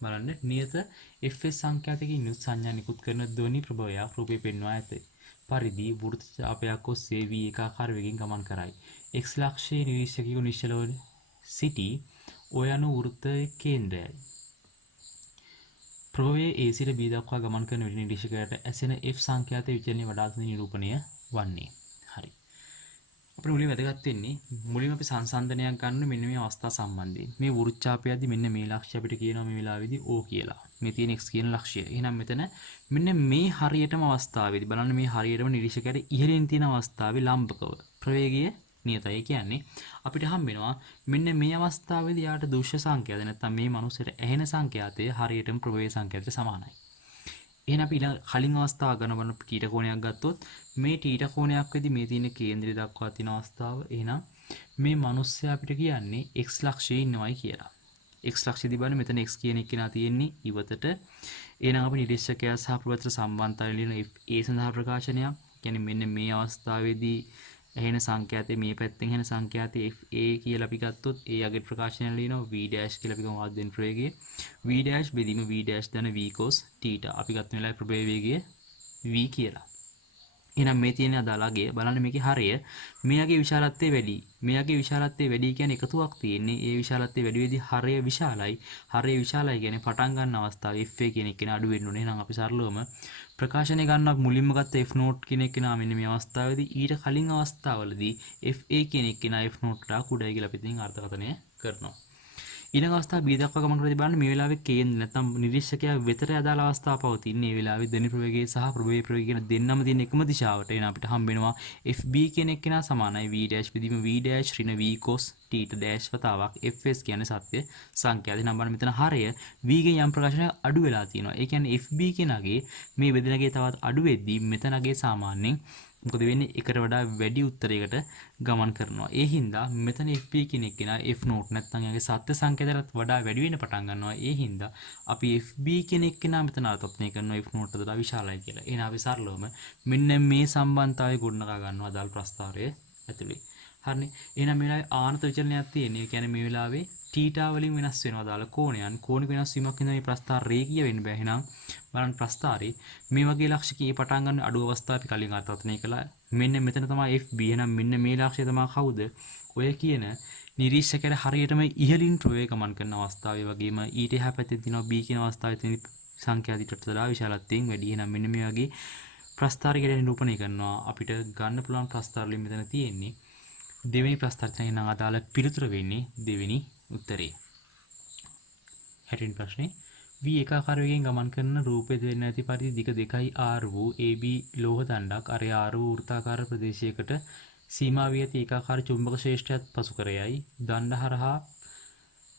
බලන්න නියත fs සංඛ්‍යාතකින් යුත් සංඥා නිකුත් කරන ධ්වනි ප්‍රභවයක් රූපේ පෙන්වා ඇත. පරිදි වෘත්ත ඡාපයක් ඔස්සේ v ඒකාකාර වේගයෙන් ගමන් කරයි. x ලක්ෂයේ නිරීක්ෂකයෙකු නිශ්චලව සිටි ඔය යන වෘත්තයේ කේන්ද්‍රයයි. ප්‍රභවයේ a සිට b දක්වා ගමන් කරන විට නිරීක්ෂකයාට ඇසෙන f සංඛ්‍යාතයේ විචලනය වඩාත් නිරූපණය වන්නේ. හරි. අපිට මුලින්ම වැදගත් වෙන්නේ මුලින්ම අපි සංසන්දනයක් ගන්න මෙන්න මේ අවස්ථා සම්බන්ධයෙන්. මේ වෘත්තාපයේදී මෙන්න මේ ලක්ෂ්‍ය අපිට කියනවා මේ වෙලාවේදී O කියලා. මේ තියෙන x කියන ලක්ෂ්‍යය. එහෙනම් මෙතන මෙන්න මේ හරියටම අවස්ථාවේදී බලන්න මේ හරියටම නිරීක්ෂකයාට ඉහළින් තියෙන අවස්ථාවේ ලම්බකව ප්‍රවේගය නියතයි කියන්නේ අපිට හම් වෙනවා මෙන්න මේ අවස්ථාවේදී යාට දෘශ්‍ය සංඛ්‍යාත නැත්නම් මේ මනුස්සයට ඇහෙන සංඛ්‍යාතය හරියටම ප්‍රවේග සංඛ්‍යාතයට සමානයි. එහෙනම් අපි කලින් අවස්ථාව ගන්න බලන θ කෝණයක් ගත්තොත් මේ θ කෝණයක් වෙදි මේ තියෙන කේන්ද්‍රය දක්වා තියෙන අවස්ථාව. එහෙනම් මේ මිනිස්සයා අපිට කියන්නේ x ලක්ෂයේ ඉන්නවයි කියලා. x ලක්ෂයේදී බලන්න මෙතන x කියන එක නා තියෙන්නේ ඉවතට. එහෙනම් අපි නිරීක්ෂකයා සහ ප්‍රවෘත්ත සම්බන්ධතාවය ලියන a සඳහා ප්‍රකාශනයක්. කියන්නේ මෙන්න මේ අවස්ථාවේදී එහෙන සංඛ්‍යාතයේ මේ පැත්තෙන් එහෙන සංඛ්‍යාතයේ fa කියලා අපි ගත්තොත් a යගේ ප්‍රකාශනය ලියනවා v dash කියලා අපි ගමු ආද්දෙන් ප්‍රවේගය v dash බෙදීම v dash දන v cos θ අපි ගත්ත වෙලාවේ ප්‍රභේය වේගය v කියලා. එහෙනම් මේ තියෙන අදාළගේ බලන්න මේකේ හරය මෙයාගේ විශාලත්වය වැඩි. මෙයාගේ විශාලත්වය වැඩි කියන්නේ එකතුවක් තියෙන්නේ. ඒ විශාලත්වය වැඩි වෙද්දී හරය විශාලයි. හරය විශාලයි කියන්නේ පටන් ගන්න අවස්ථාවේ fa කියන එක අඩු වෙන්න ඕනේ. එහෙනම් අපි සරලවම ප්‍රකාශනය ගන්නවා මුලින්ම ගත්ත f note කියන එක නා මෙන්න මේ අවස්ථාවේදී ඊට කලින් අවස්ථාවවලදී fa කියන එක නා f note ට කුඩයි කියලා අපි ඉතින් අර්ථකථනය කරනවා. ඊළඟ අවස්ථාව B දක්වා ගමන් කරද්දී බලන්න මේ වෙලාවේ කේන්ද්‍ර නැත්නම් නිරීක්ෂකයා වෙතට අදාළ අවස්ථාව පවතින. මේ වෙලාවේ ධ්වනි ප්‍රවේගය සහ ප්‍රභවී ප්‍රවේගය කියන දෙන්නම තියෙන එකම දිශාවට. එහෙනම් අපිට හම්බ වෙනවා FB කියන එක්කෙනා සමානයි V dash විදිහම V dash ඍණ V cos θ dash වතාවක් FS කියන්නේ සත්‍ය සංඛ්‍යාව. එහෙනම් බලන්න මෙතන හරය V ගෙන් යම් ප්‍රකාශනයක් අඩු වෙලා තියෙනවා. ඒ කියන්නේ FB කෙනාගේ මේ බෙදෙනගේ තවත් අඩු වෙද්දී මෙතනගේ සාමාන්‍යයෙන් මොකද වෙන්නේ එකට වඩා වැඩි උත්තරයකට ගමන් කරනවා. ඒ හින්දා මෙතන FP කෙනෙක් කෙනා F නෝට් නැත්නම් යාගේ සත්‍ය සංකේතයටත් වඩා වැඩි වෙන්න පටන් ගන්නවා. ඒ හින්දා අපි FB කෙනෙක් කෙනා මෙතන අර්ථකථනය කරනවා F නෝට් වලට විශාලයි කියලා. එහෙනම් අපි සරලවම මෙන්න මේ සම්බන්ධතාවය ගොඩනගා ගන්නවා අදාළ ප්‍රස්තාරය ඇතුලේ. හරිනේ. එහෙනම් මේ වෙලාවේ ආනත විචලනයක් තියෙනවා. ඒ කියන්නේ මේ වෙලාවේ θ වලින් වෙනස් වෙනවා දාලා කෝණයන් කෝණික වෙනස් වීමක් හින්දා මේ ප්‍රස්තාර රේඛීය වෙන්න බෑ. එහෙනම් බලන්න ප්‍රස්තාරේ මේ වගේ ලක්ෂිකී පටන් ගන්න අඩු අවස්ථා අපි කලින් අර්ථකථනය කළා. මෙන්න මෙතන තමයි FB. එහෙනම් මෙන්න මේ ලක්ෂය තමයි කවුද? ඔය කියන නිරීක්ෂකයාට හරියටම ඉහළින් ප්‍රවේග ගමන් කරන අවස්ථාවේ වගේම ඊට එහා පැත්තේ තියෙනවා B කියන අවස්ථාවේ තියෙන සංඛ්‍යා දිටට වඩා විශාලත්වයෙන් වැඩි. එහෙනම් මෙන්න මේ වගේ ප්‍රස්තාරයකට නිරූපණය කරනවා. අපිට ගන්න පුළුවන් ප්‍රස්තාර වලින් මෙතන තියෙන්නේ දෙවෙනි ප්‍රස්තාරයෙන් නම් අදාළ පිළිතුර වෙන්නේ දෙවෙනි උත්තරේ. 60 ප්‍රශ්නේ V ඒකාකාර වේගයෙන් ගමන් කරන රූපයේ දෙන්න ඇති පරිදි දිග 2යි r වූ AB ලෝහ දණ්ඩක් අරය r වූ වෘත්තාකාර ප්‍රදේශයකට සීමා වී ඇති ඒකාකාර චුම්බක ශ්‍රේෂ්ඨයත් පසු කරයයි දණ්ඩ හරහා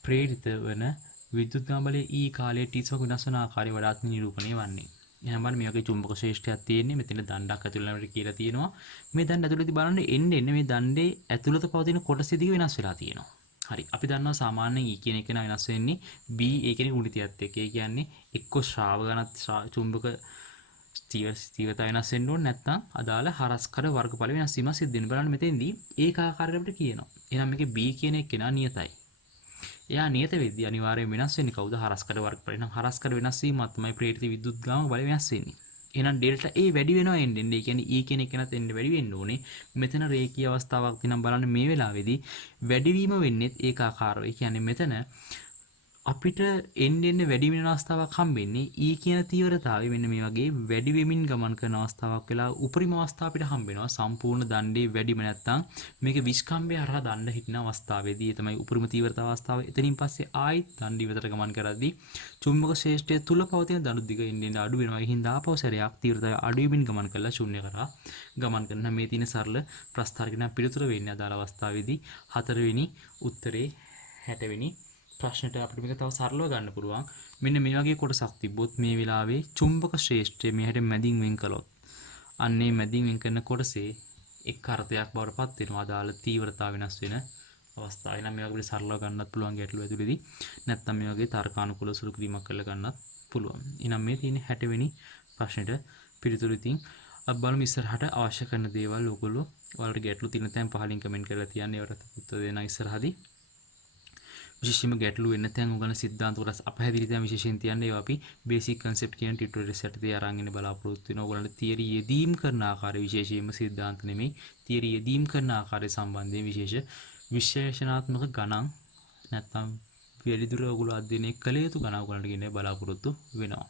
ප්‍රේරිත වන විද්‍යුත් ගාමලයේ E කාලයේ T සමග වෙනස් වන ආකාරය වඩාත් නිරූපණය වන්නේ. එහෙනම් බලන්න මේ වගේ චුම්බක ශ්‍රේෂ්ඨයක් තියෙන්නේ මෙතන දණ්ඩක් ඇතුළේ යනකොට කියලා තියෙනවා. මේ දණ්ඩ ඇතුළේදී බලන්න එන්නේ මේ දණ්ඩේ ඇතුළත පවතින කොටසෙදී වෙනස් වෙලා තියෙනවා. හරි අපි දන්නවා සාමාන්‍යයෙන් E කියන එක වෙනස් වෙන්නේ B ඒ කියන්නේ ගුණිතයත් එක්ක. ඒ කියන්නේ එක්ක ශ්‍රාව ගණත් චුම්බක ස්ථිරතාව වෙනස් වෙන්න ඕනේ නැත්නම් අදාළ හරස්කඩ වර්ගඵල වෙනස් වීම සිද්ධ වෙන බලන්න මෙතෙන්දී ඒකාකාරයට අපිට කියනවා. එහෙනම් මේකේ B කියන එක කෙනා නියතයි. එයා නියත වෙද්දී අනිවාර්යයෙන් වෙනස් වෙන්නේ කවුද? හරස්කඩ වර්ගඵල. එහෙනම් හරස්කඩ වෙනස් වීමත් තමයි ප්‍රේරිත විද්‍යුත් ගාම බල වෙනස් වෙන්නේ. එහෙනම් ඩෙල්ටා A වැඩි වෙනවා එන්නේ. ඒ කියන්නේ E කියන එක කෙනත් එන්නේ වැඩි වෙන්න ඕනේ. මෙතන රේඛීය අවස්ථාවක් තියෙනම් බලන්න මේ වෙලාවේදී වැඩිවීම වෙන්නේ ඒකාකාරව. ඒ කියන්නේ මෙතන අපිට එන්න වැඩි වෙන අවස්ථාවක් හම්බෙන්නේ E කියන තීව්‍රතාවය මෙන්න මේ වගේ වැඩි වෙමින් ගමන් කරන අවස්ථාවක් වෙලා උපරිම අවස්ථාව අපිට හම්බ වෙනවා සම්පූර්ණ දණ්ඩේ වැඩිම නැත්තම් මේක විස්කම්භය හරහා දණ්ඩ හිටින අවස්ථාවේදී ඒ තමයි උපරිම තීව්‍රතාව අවස්ථාව. එතනින් පස්සේ ආයිත් දණ්ඩ ඉවතට ගමන් කරද්දී චුම්බක ශ්‍රේෂ්ඨය තුල පවතින දණු දිග එන්න අඩු වෙනවා. ඒ හින්දා ආපහු සැරයක් තීව්‍රතාවය අඩු වෙමින් ගමන් කරලා ශූන්‍ය කරා ගමන් කරන මේ තියෙන සරල ප්‍රස්තාරකින පිළිතුර වෙන්නේ අදාළ අවස්ථාවේදී 4 වෙනි උත්තරේ 60 වෙනි ප්‍රශ්නට අපිට මේක තව සරලව ගන්න පුළුවන්. මෙන්න මේ වගේ කොටසක් තිබ්බොත් මේ වෙලාවේ චුම්බක ශ්‍රේෂ්ඨය මෙහෙට මැදින් වෙන් කළොත් අන්නේ මැදින් වෙන් කරන කොටසේ එක් අර්ථයක් බවට පත් වෙනවා අදාළ තීව්‍රතාව වෙනස් වෙන අවස්ථාව. එහෙනම් මේ වගේ සරලව ගන්නත් පුළුවන් ගැටලුව ඇතුළේදී. නැත්නම් මේ වගේ තර්කානුකූල සුළු කිරීමක් කරලා ගන්නත් පුළුවන්. එහෙනම් මේ තියෙන 60 වෙනි ප්‍රශ්නෙට පිළිතුරු ඉතින් අපි බලමු ඉස්සරහට අවශ්‍ය කරන දේවල් ඔයගොල්ලෝ ඔයාලට ගැටලු තියෙන තැන් පහලින් කමෙන්ට් කරලා තියන්න. ඒවට උත්තර දෙන්න ඉස්සරහදී. විශේෂයෙන්ම ගැටලු වෙන තැන් උගන සිද්ධාන්ත කොටස් අපහැදිලි තැන් විශේෂයෙන් තියන්නේ. ඒවා අපි බේසික් කන්සෙප්ට් කියන ටියුටෝරියල් සෙට් අරන් ඉන්න බලාපොරොත්තු වෙනවා. ඔයගොල්ලන්ට තියරි යෙදීම් කරන ආකාරය විශේෂයෙන්ම සිද්ධාන්ත නෙමෙයි තියරි යෙදීම් කරන ආකාරය සම්බන්ධයෙන් විශේෂ විශ්ලේෂණාත්මක ගණන් නැත්නම් වැඩිදුර ඔයගොල්ලෝ අධ්‍යයනය කළ යුතු ගණන් ඔයගොල්ලන්ට ගෙන්න බලාපොරොත්තු වෙනවා.